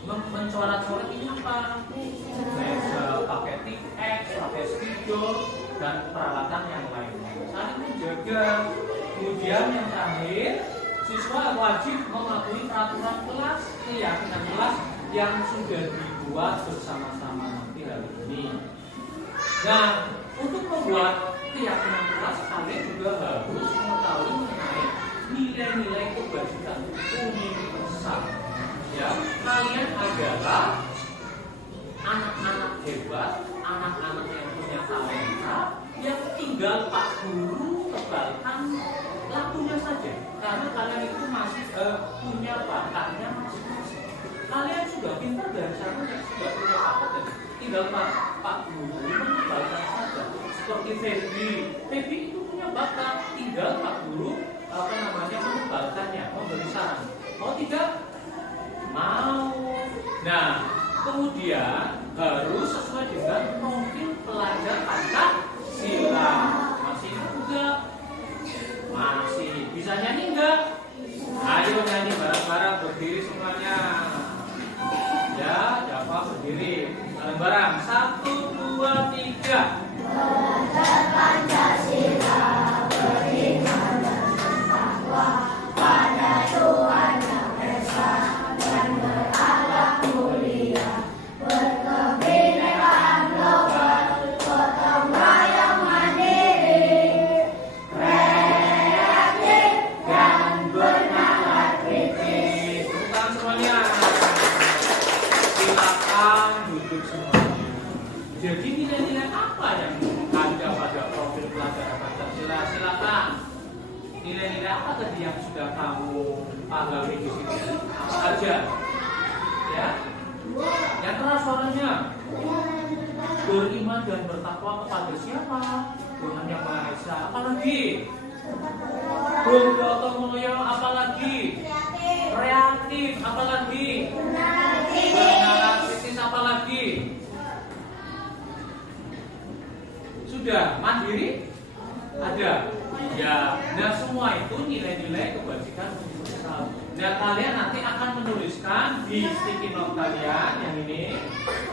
mencoret-coret ini apa? Meja pakai Tik-X, pakai spidol dan peralatan yang lainnya. Saling menjaga. Kemudian yang terakhir, siswa wajib mematuhi peraturan kelas, keyakinan kelas yang sudah dibuat bersama-sama nanti hari ini. Nah, untuk membuat keyakinan kelas, kalian juga harus mengetahui mengenai nilai-nilai kebajikan universal. Ya, kalian adalah anak-anak hebat, anak-anak yang punya talenta, yang tinggal Pak Guru tebalkan lakunya saja. Karena kalian itu masih punya bakatnya masing-masing. Kalian sudah pintar dari sana yang sudah punya bakat, tinggal Pak Guru menebalkan saja. Seperti Feby itu punya bakat, tinggal Pak Guru menebalkannya, memberi saran. Mau tidak? Mau. Nah, kemudian harus sesuai dengan profil pelajar Pancasila. Masih enggak? Masih. Bisa nyanyi enggak? Ayo nyanyi bareng-bareng, berdiri semuanya. Ya, Java berdiri. Bareng-bareng. 1, 2, 3. Belajar Pancasila, beriman dan bertakwa pada Tuhan Yang Esa dan berakhlak mulia, berkebinekaan global, gotong royong mandiri, kreatif dan bernalar kritis. Bukan semuanya. Silakan duduk semuanya. Jadi nilai-nilai apa yang ada pada profil pelajar Pancasila? Silakan. Nilai-nilai apa tadi yang sudah kamu pahami di sini? Apa aja? Ya. Yang keras suaranya. Beriman dan bertakwa kepada siapa? Tuhan Yang Maha Esa. Apalagi? Bergotong royong. Apalagi? Kreatif. Apalagi? Bernalar kritis. Apalagi? Sudah mandiri? Ada. Ya. Nah semua itu nilai-nilai kebajikan universal. Dan kalian nanti akan menuliskan di sticky note kalian yang ini,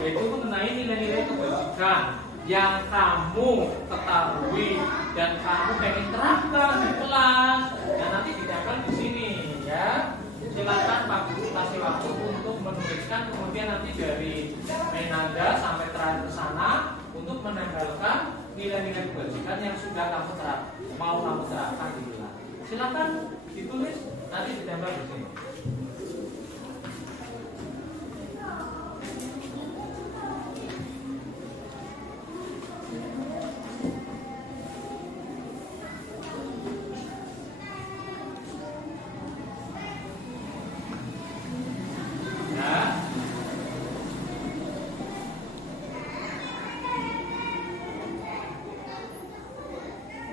yaitu mengenai nilai-nilai kebajikan yang kamu ketahui dan kamu pengen terapkan di kelas. Dan nanti ditempel di sini, ya. Silakan Pak Guru kasih waktu untuk menuliskan, kemudian nanti dari Menanda sampai terakhir ke sana untuk menempelkan nilai-nilai kebajikan yang sudah kamu mau kamu terapkan di kelas. Silakan ditulis, nanti ditempel di sini.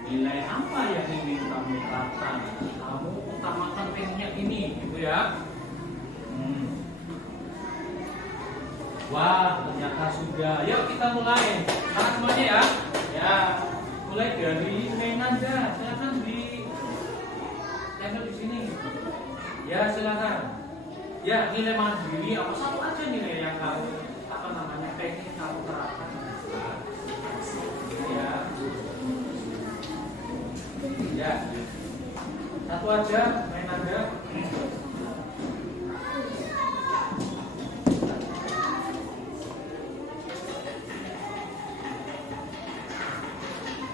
Nilai apa yang ingin kamu terapkan? Kamu utamakan pengennya ini, gitu ya. Wah, ternyata sudah. Yuk kita mulai. Sekarang semuanya ya. Ya, mulai dari Menanda. Silakan tempel di sini. Ya, silakan. Ya, nilai mandiri apa satu aja nilai yang kamu pengen kamu terapkan. Ya. Ya, satu aja Menanda.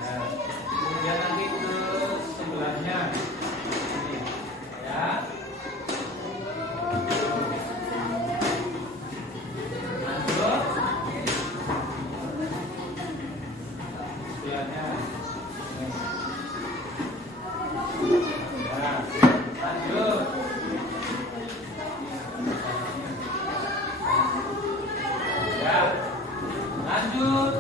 Nah, kemudian nanti ke sebelahnya. Ini, ya. Lanjut. Sebelahnya. Lanjut. Ya. Lanjut.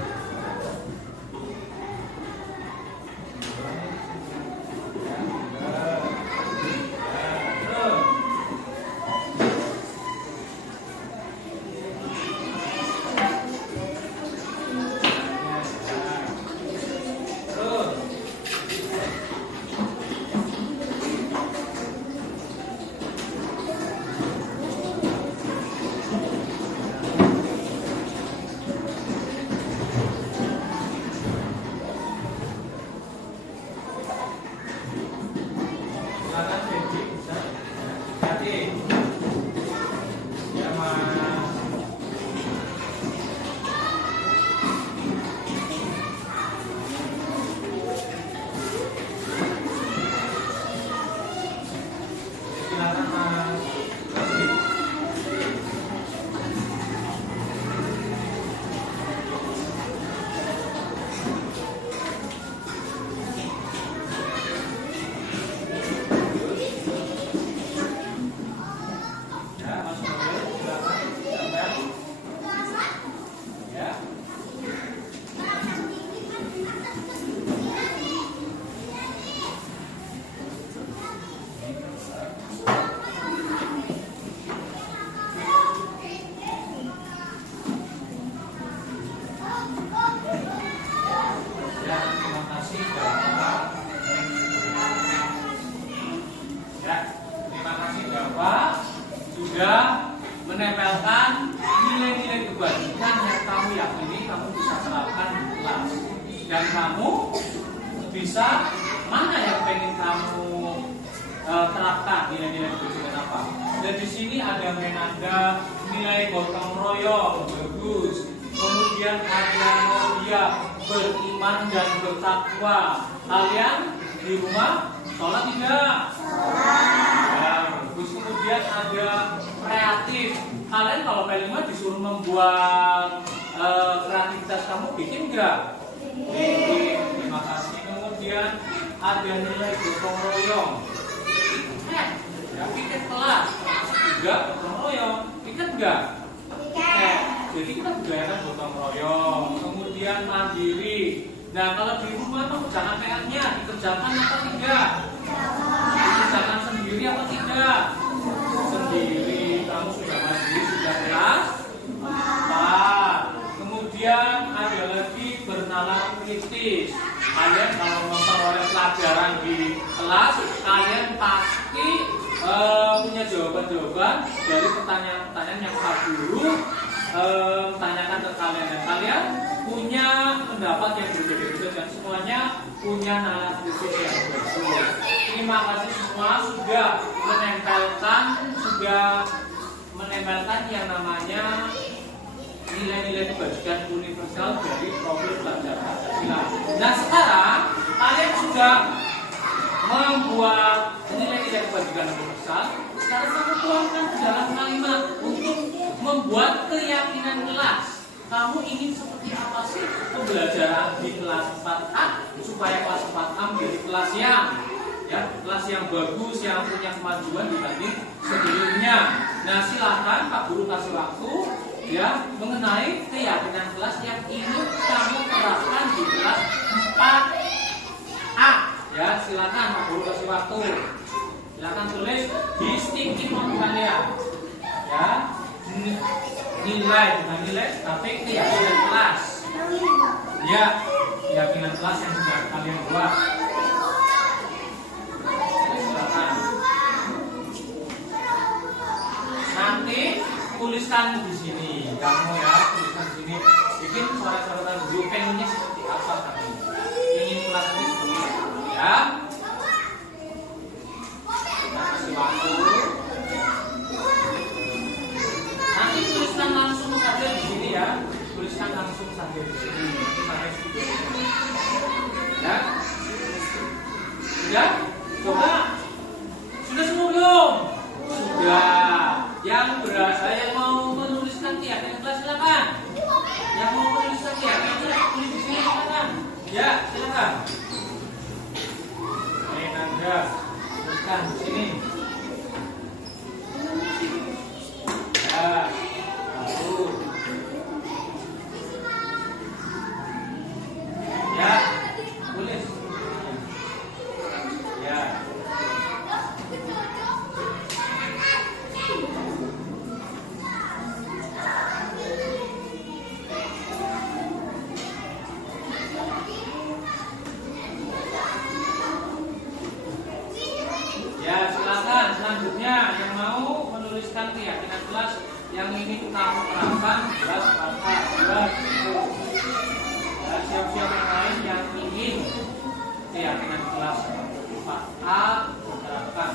Sudah menempelkan nilai-nilai kebajikan yang kamu yakini kamu bisa terapkan di kelas, dan kamu bisa mana yang pengen kamu terapkan nilai-nilai kebajikan apa. Dan di sini ada Menanda nilai gotong royong bagus, kemudian ada Nodia beriman dan bertakwa. Kalian di rumah sholat tidak? Terus kemudian ada kreatif. Kalian kalau P5 disuruh membuat kreativitas kamu, bikin nggak? Bikin. Terima kasih. Kemudian ada nilai gotong royong. Ya, piket kelas. Juga gotong royong. Piket nggak? Nah, kalau di rumah mengerjakan PR-nya dikerjakan apa tidak? Dikerjakan sendiri apa tidak? Sendiri. Kamu sudah mandiri, sudah kelas 4. Kemudian ada lagi bernalar kritis. Kalian kalau memperoleh pelajaran di kelas, kalian pasti punya jawaban-jawaban dari pertanyaan-pertanyaan yang Pak Guru tanyakan ke kalian, dan kalian punya pendapat yang berbeda-beda dan semuanya punya nalar kritis yang bagus. Terima kasih semua sudah menempelkan yang namanya nilai-nilai kebajikan universal dari profil pelajar Pancasila. Nah, sekarang kalian sudah membuat nilai-nilai kebajikan universal. Sekarang kamu tuangkan ke dalam kalimat untuk membuat keyakinan kelas. Kamu ingin seperti apa sih pembelajaran di kelas 4A supaya kelas 4A menjadi kelas yang bagus, yang punya kemajuan dibanding sebelumnya. Nah, silakan Pak Guru kasih waktu ya mengenai keyakinan kelas yang ingin kamu terapkan di kelas 4A. Ya, silakan Pak Guru kasih waktu. Silakan tulis di sticky note kalian. Ya, nilai bukan nilai, tapi keyakinan kelas. Ya, keyakinan kelas yang sudah kalian buat. Silakan. Nanti tuliskan di sini, kamu ya tuliskan di sini. Bikin suara-suara guru pengennya seperti apa kamu? Ingin kelas ini seperti apa? Ya. Kita kasih waktu. Nanti tuliskan langsung saja di sini ya. Tuliskan langsung saja di sini. Ya. Sudah? Coba. Sudah semua belum? Sudah. Yang mau menuliskan keyakinan kelas silakan. Yang mau menuliskan keyakinan kelas tulis di sini silakan. Ya, silakan. Nanda, tuliskan di sini. Ya, satu. Ya, tulis. Ya. Selanjutnya yang mau menuliskan keyakinan kelas yang ingin kamu terapkan kelas 4A. Siap-siap yang lain yang ingin keyakinan kelas 4A diterapkan.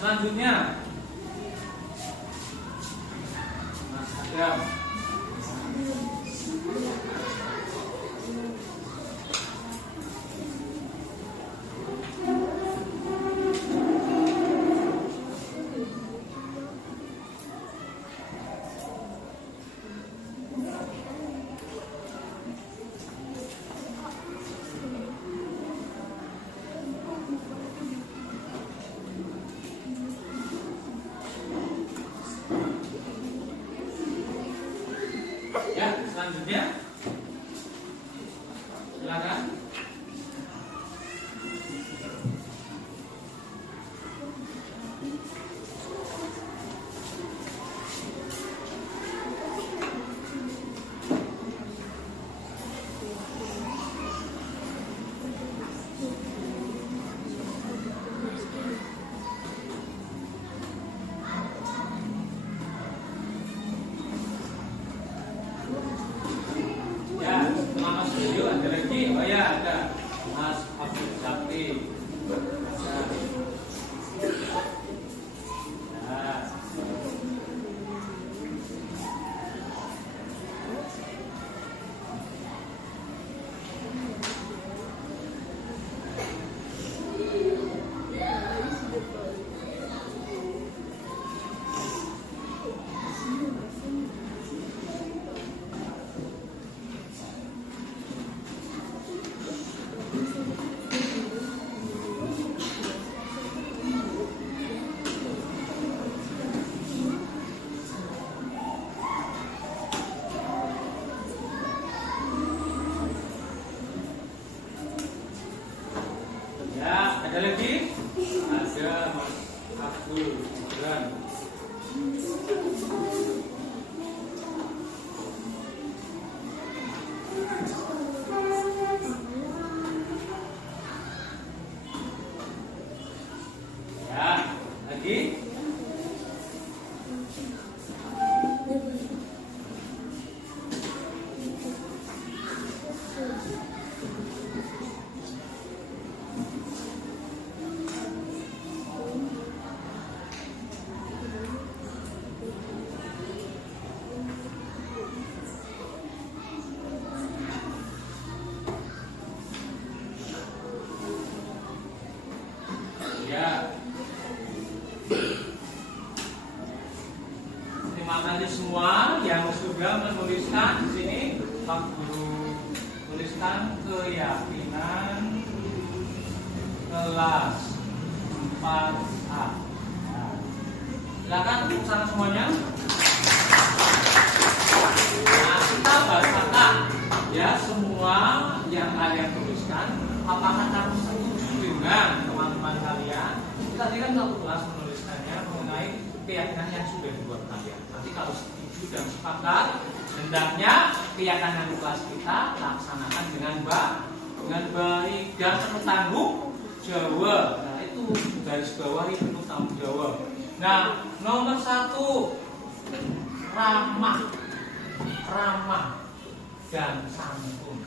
Selanjutnya Mas Adam. Ya, selanjutnya silakan. Ada lagi? Ada Mas Abdul Gibran. Ya, lagi? Ya. Terima kasih semua yang sudah menuliskan di sini. Pak Guru tuliskan keyakinan kelas 4A. Silakan sana semuanya. Nah, kita bacakan ya semua yang kalian tuliskan. Apakah kamu setuju dengan teman-teman kalian? Tadi kan satu kelas menuliskannya mengenai keyakinan yang sudah dibuat kalian. Nanti kalau setuju dan sepakat, hendaknya keyakinan kelas kita laksanakan dengan baik dan penuh tanggung jawab. Nah itu garis bawahi penuh tanggung jawab. Nah nomor 1 ramah dan santun.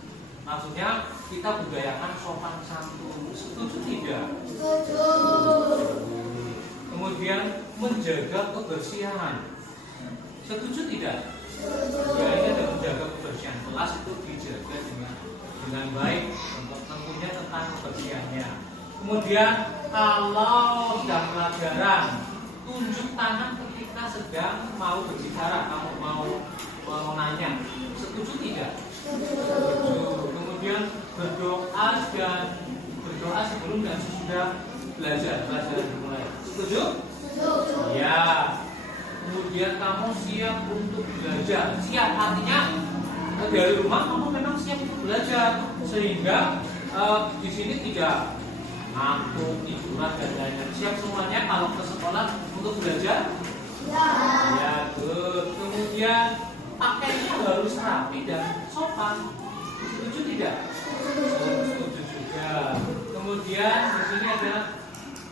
Maksudnya kita budayakan sopan santun. Setuju tidak? Setuju. Kemudian menjaga kebersihan. Setuju tidak? Setuju. Ya, ini ada menjaga kebersihan kelas itu dijaga dengan baik untuk tentunya tentang kebersihannya. Kemudian kalau sedang pelajaran, tunjuk tangan ketika sedang mau berbicara, kamu mau nanya. Setuju tidak? Setuju. Kemudian berdoa sebelum dan sesudah belajar dimulai. Setuju? Setuju. Ya. Kemudian kamu siap untuk belajar. Siap artinya dari rumah kamu memang siap untuk belajar, sehingga di sini tidak ngantuk, tiduran dan lain-lain. Siap semuanya kalau ke sekolah untuk belajar? Ya. Ya, good. Kemudian pakainya harus rapi dan sopan. Setuju tidak? Setuju juga. Kemudian di sini ada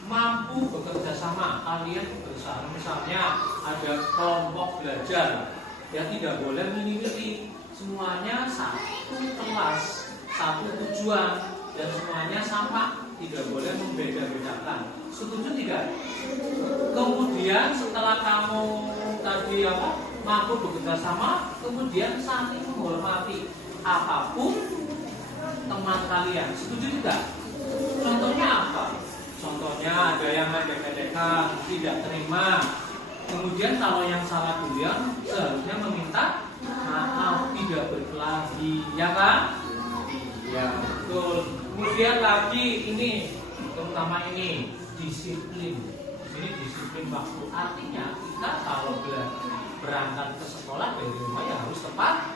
mampu bekerja sama. Kalian bersama, misalnya ada kelompok belajar, ya tidak boleh milih-milih. Semuanya satu kelas, satu tujuan, dan semuanya sama. Tidak boleh membeda-bedakan. Setuju tidak? Kemudian setelah kamu tadi mampu bekerja sama, kemudian saling menghormati apapun teman kalian. Setuju tidak? Contohnya apa? Contohnya ada yang ngedek-ngedekan, tidak terima. Kemudian kalau yang salah duluan seharusnya meminta maaf, tidak berkelahi, ya kan? Ya, betul. Kemudian lagi ini, terutama ini disiplin. Ini disiplin waktu. Artinya kita kalau berangkat ke sekolah dari rumah ya harus tepat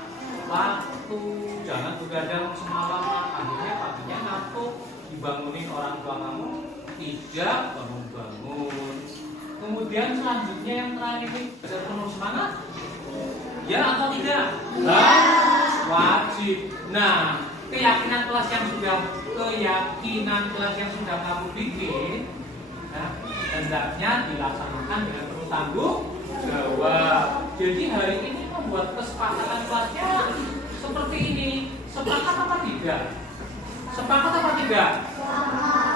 waktu, jangan begadang semalaman akhirnya paginya ngantuk, dibangunin orang tua kamu tidak bangun-bangun. Kemudian selanjutnya yang terakhir ini belajar penuh semangat, ya atau tidak? Wajib. Nah, keyakinan kelas yang sudah kamu bikin, nah, hendaknya dilaksanakan dengan penuh tanggung jawab. Jadi hari ini membuat kesepakatan kelasnya seperti ini. Sepakat apa tidak? Sepakat apa tidak?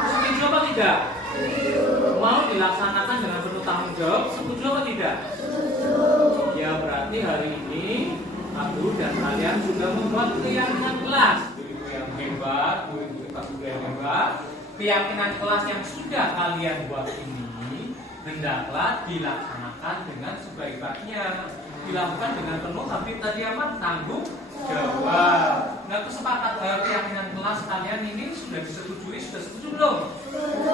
Setuju apa tidak? Mau dilaksanakan dengan penuh tanggung jawab, setuju apa tidak? Ya berarti hari ini aku dan kalian sudah membuat keyakinan kelas. Guru yang hebat, guru yang hebat. Keyakinan kelas yang sudah kalian buat ini hendaklah dilaksanakan dengan sebaik-baiknya, dilakukan dengan penuh tapi tadi apa? Tanggung jawab. Nah, kesepakatan keyakinan kelas kalian ini sudah disetujui, sudah setuju belum?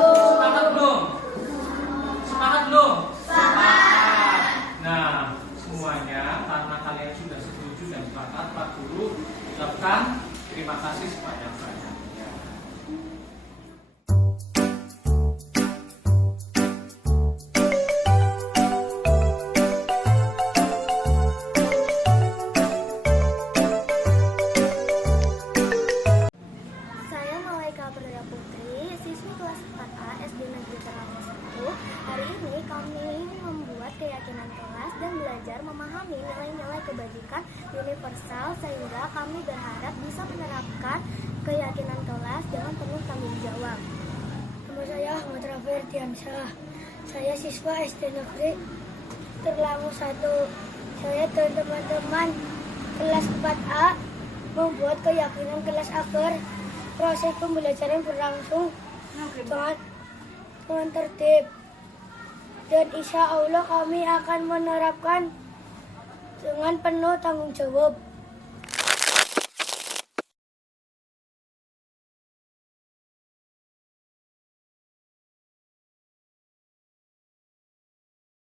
Sepakat belum? Sepakat belum? Sepakat. Nah, semuanya karena kalian sudah setuju dan sepakat, Pak Guru ucapkan terima kasih sebanyak-banyaknya. Saya Malaika Perdaya Putri, siswi kelas 4A SD Negeri Terlalu 1. Hari ini kami membuat keyakinan kelas dan belajar memahami nilai-nilai kebajikan universal sehingga kami berharap bisa menerapkan keyakinan kelas dengan penuh tanggung jawab. Nama saya Ahmad Rafi Ardiansyah. Saya siswa SD Negeri Terlalu 1. Saya dan teman-teman kelas 4A membuat keyakinan kelas agar proses pembelajaran berlangsung dengan tertib, dan insya Allah kami akan menerapkan dengan penuh tanggung jawab.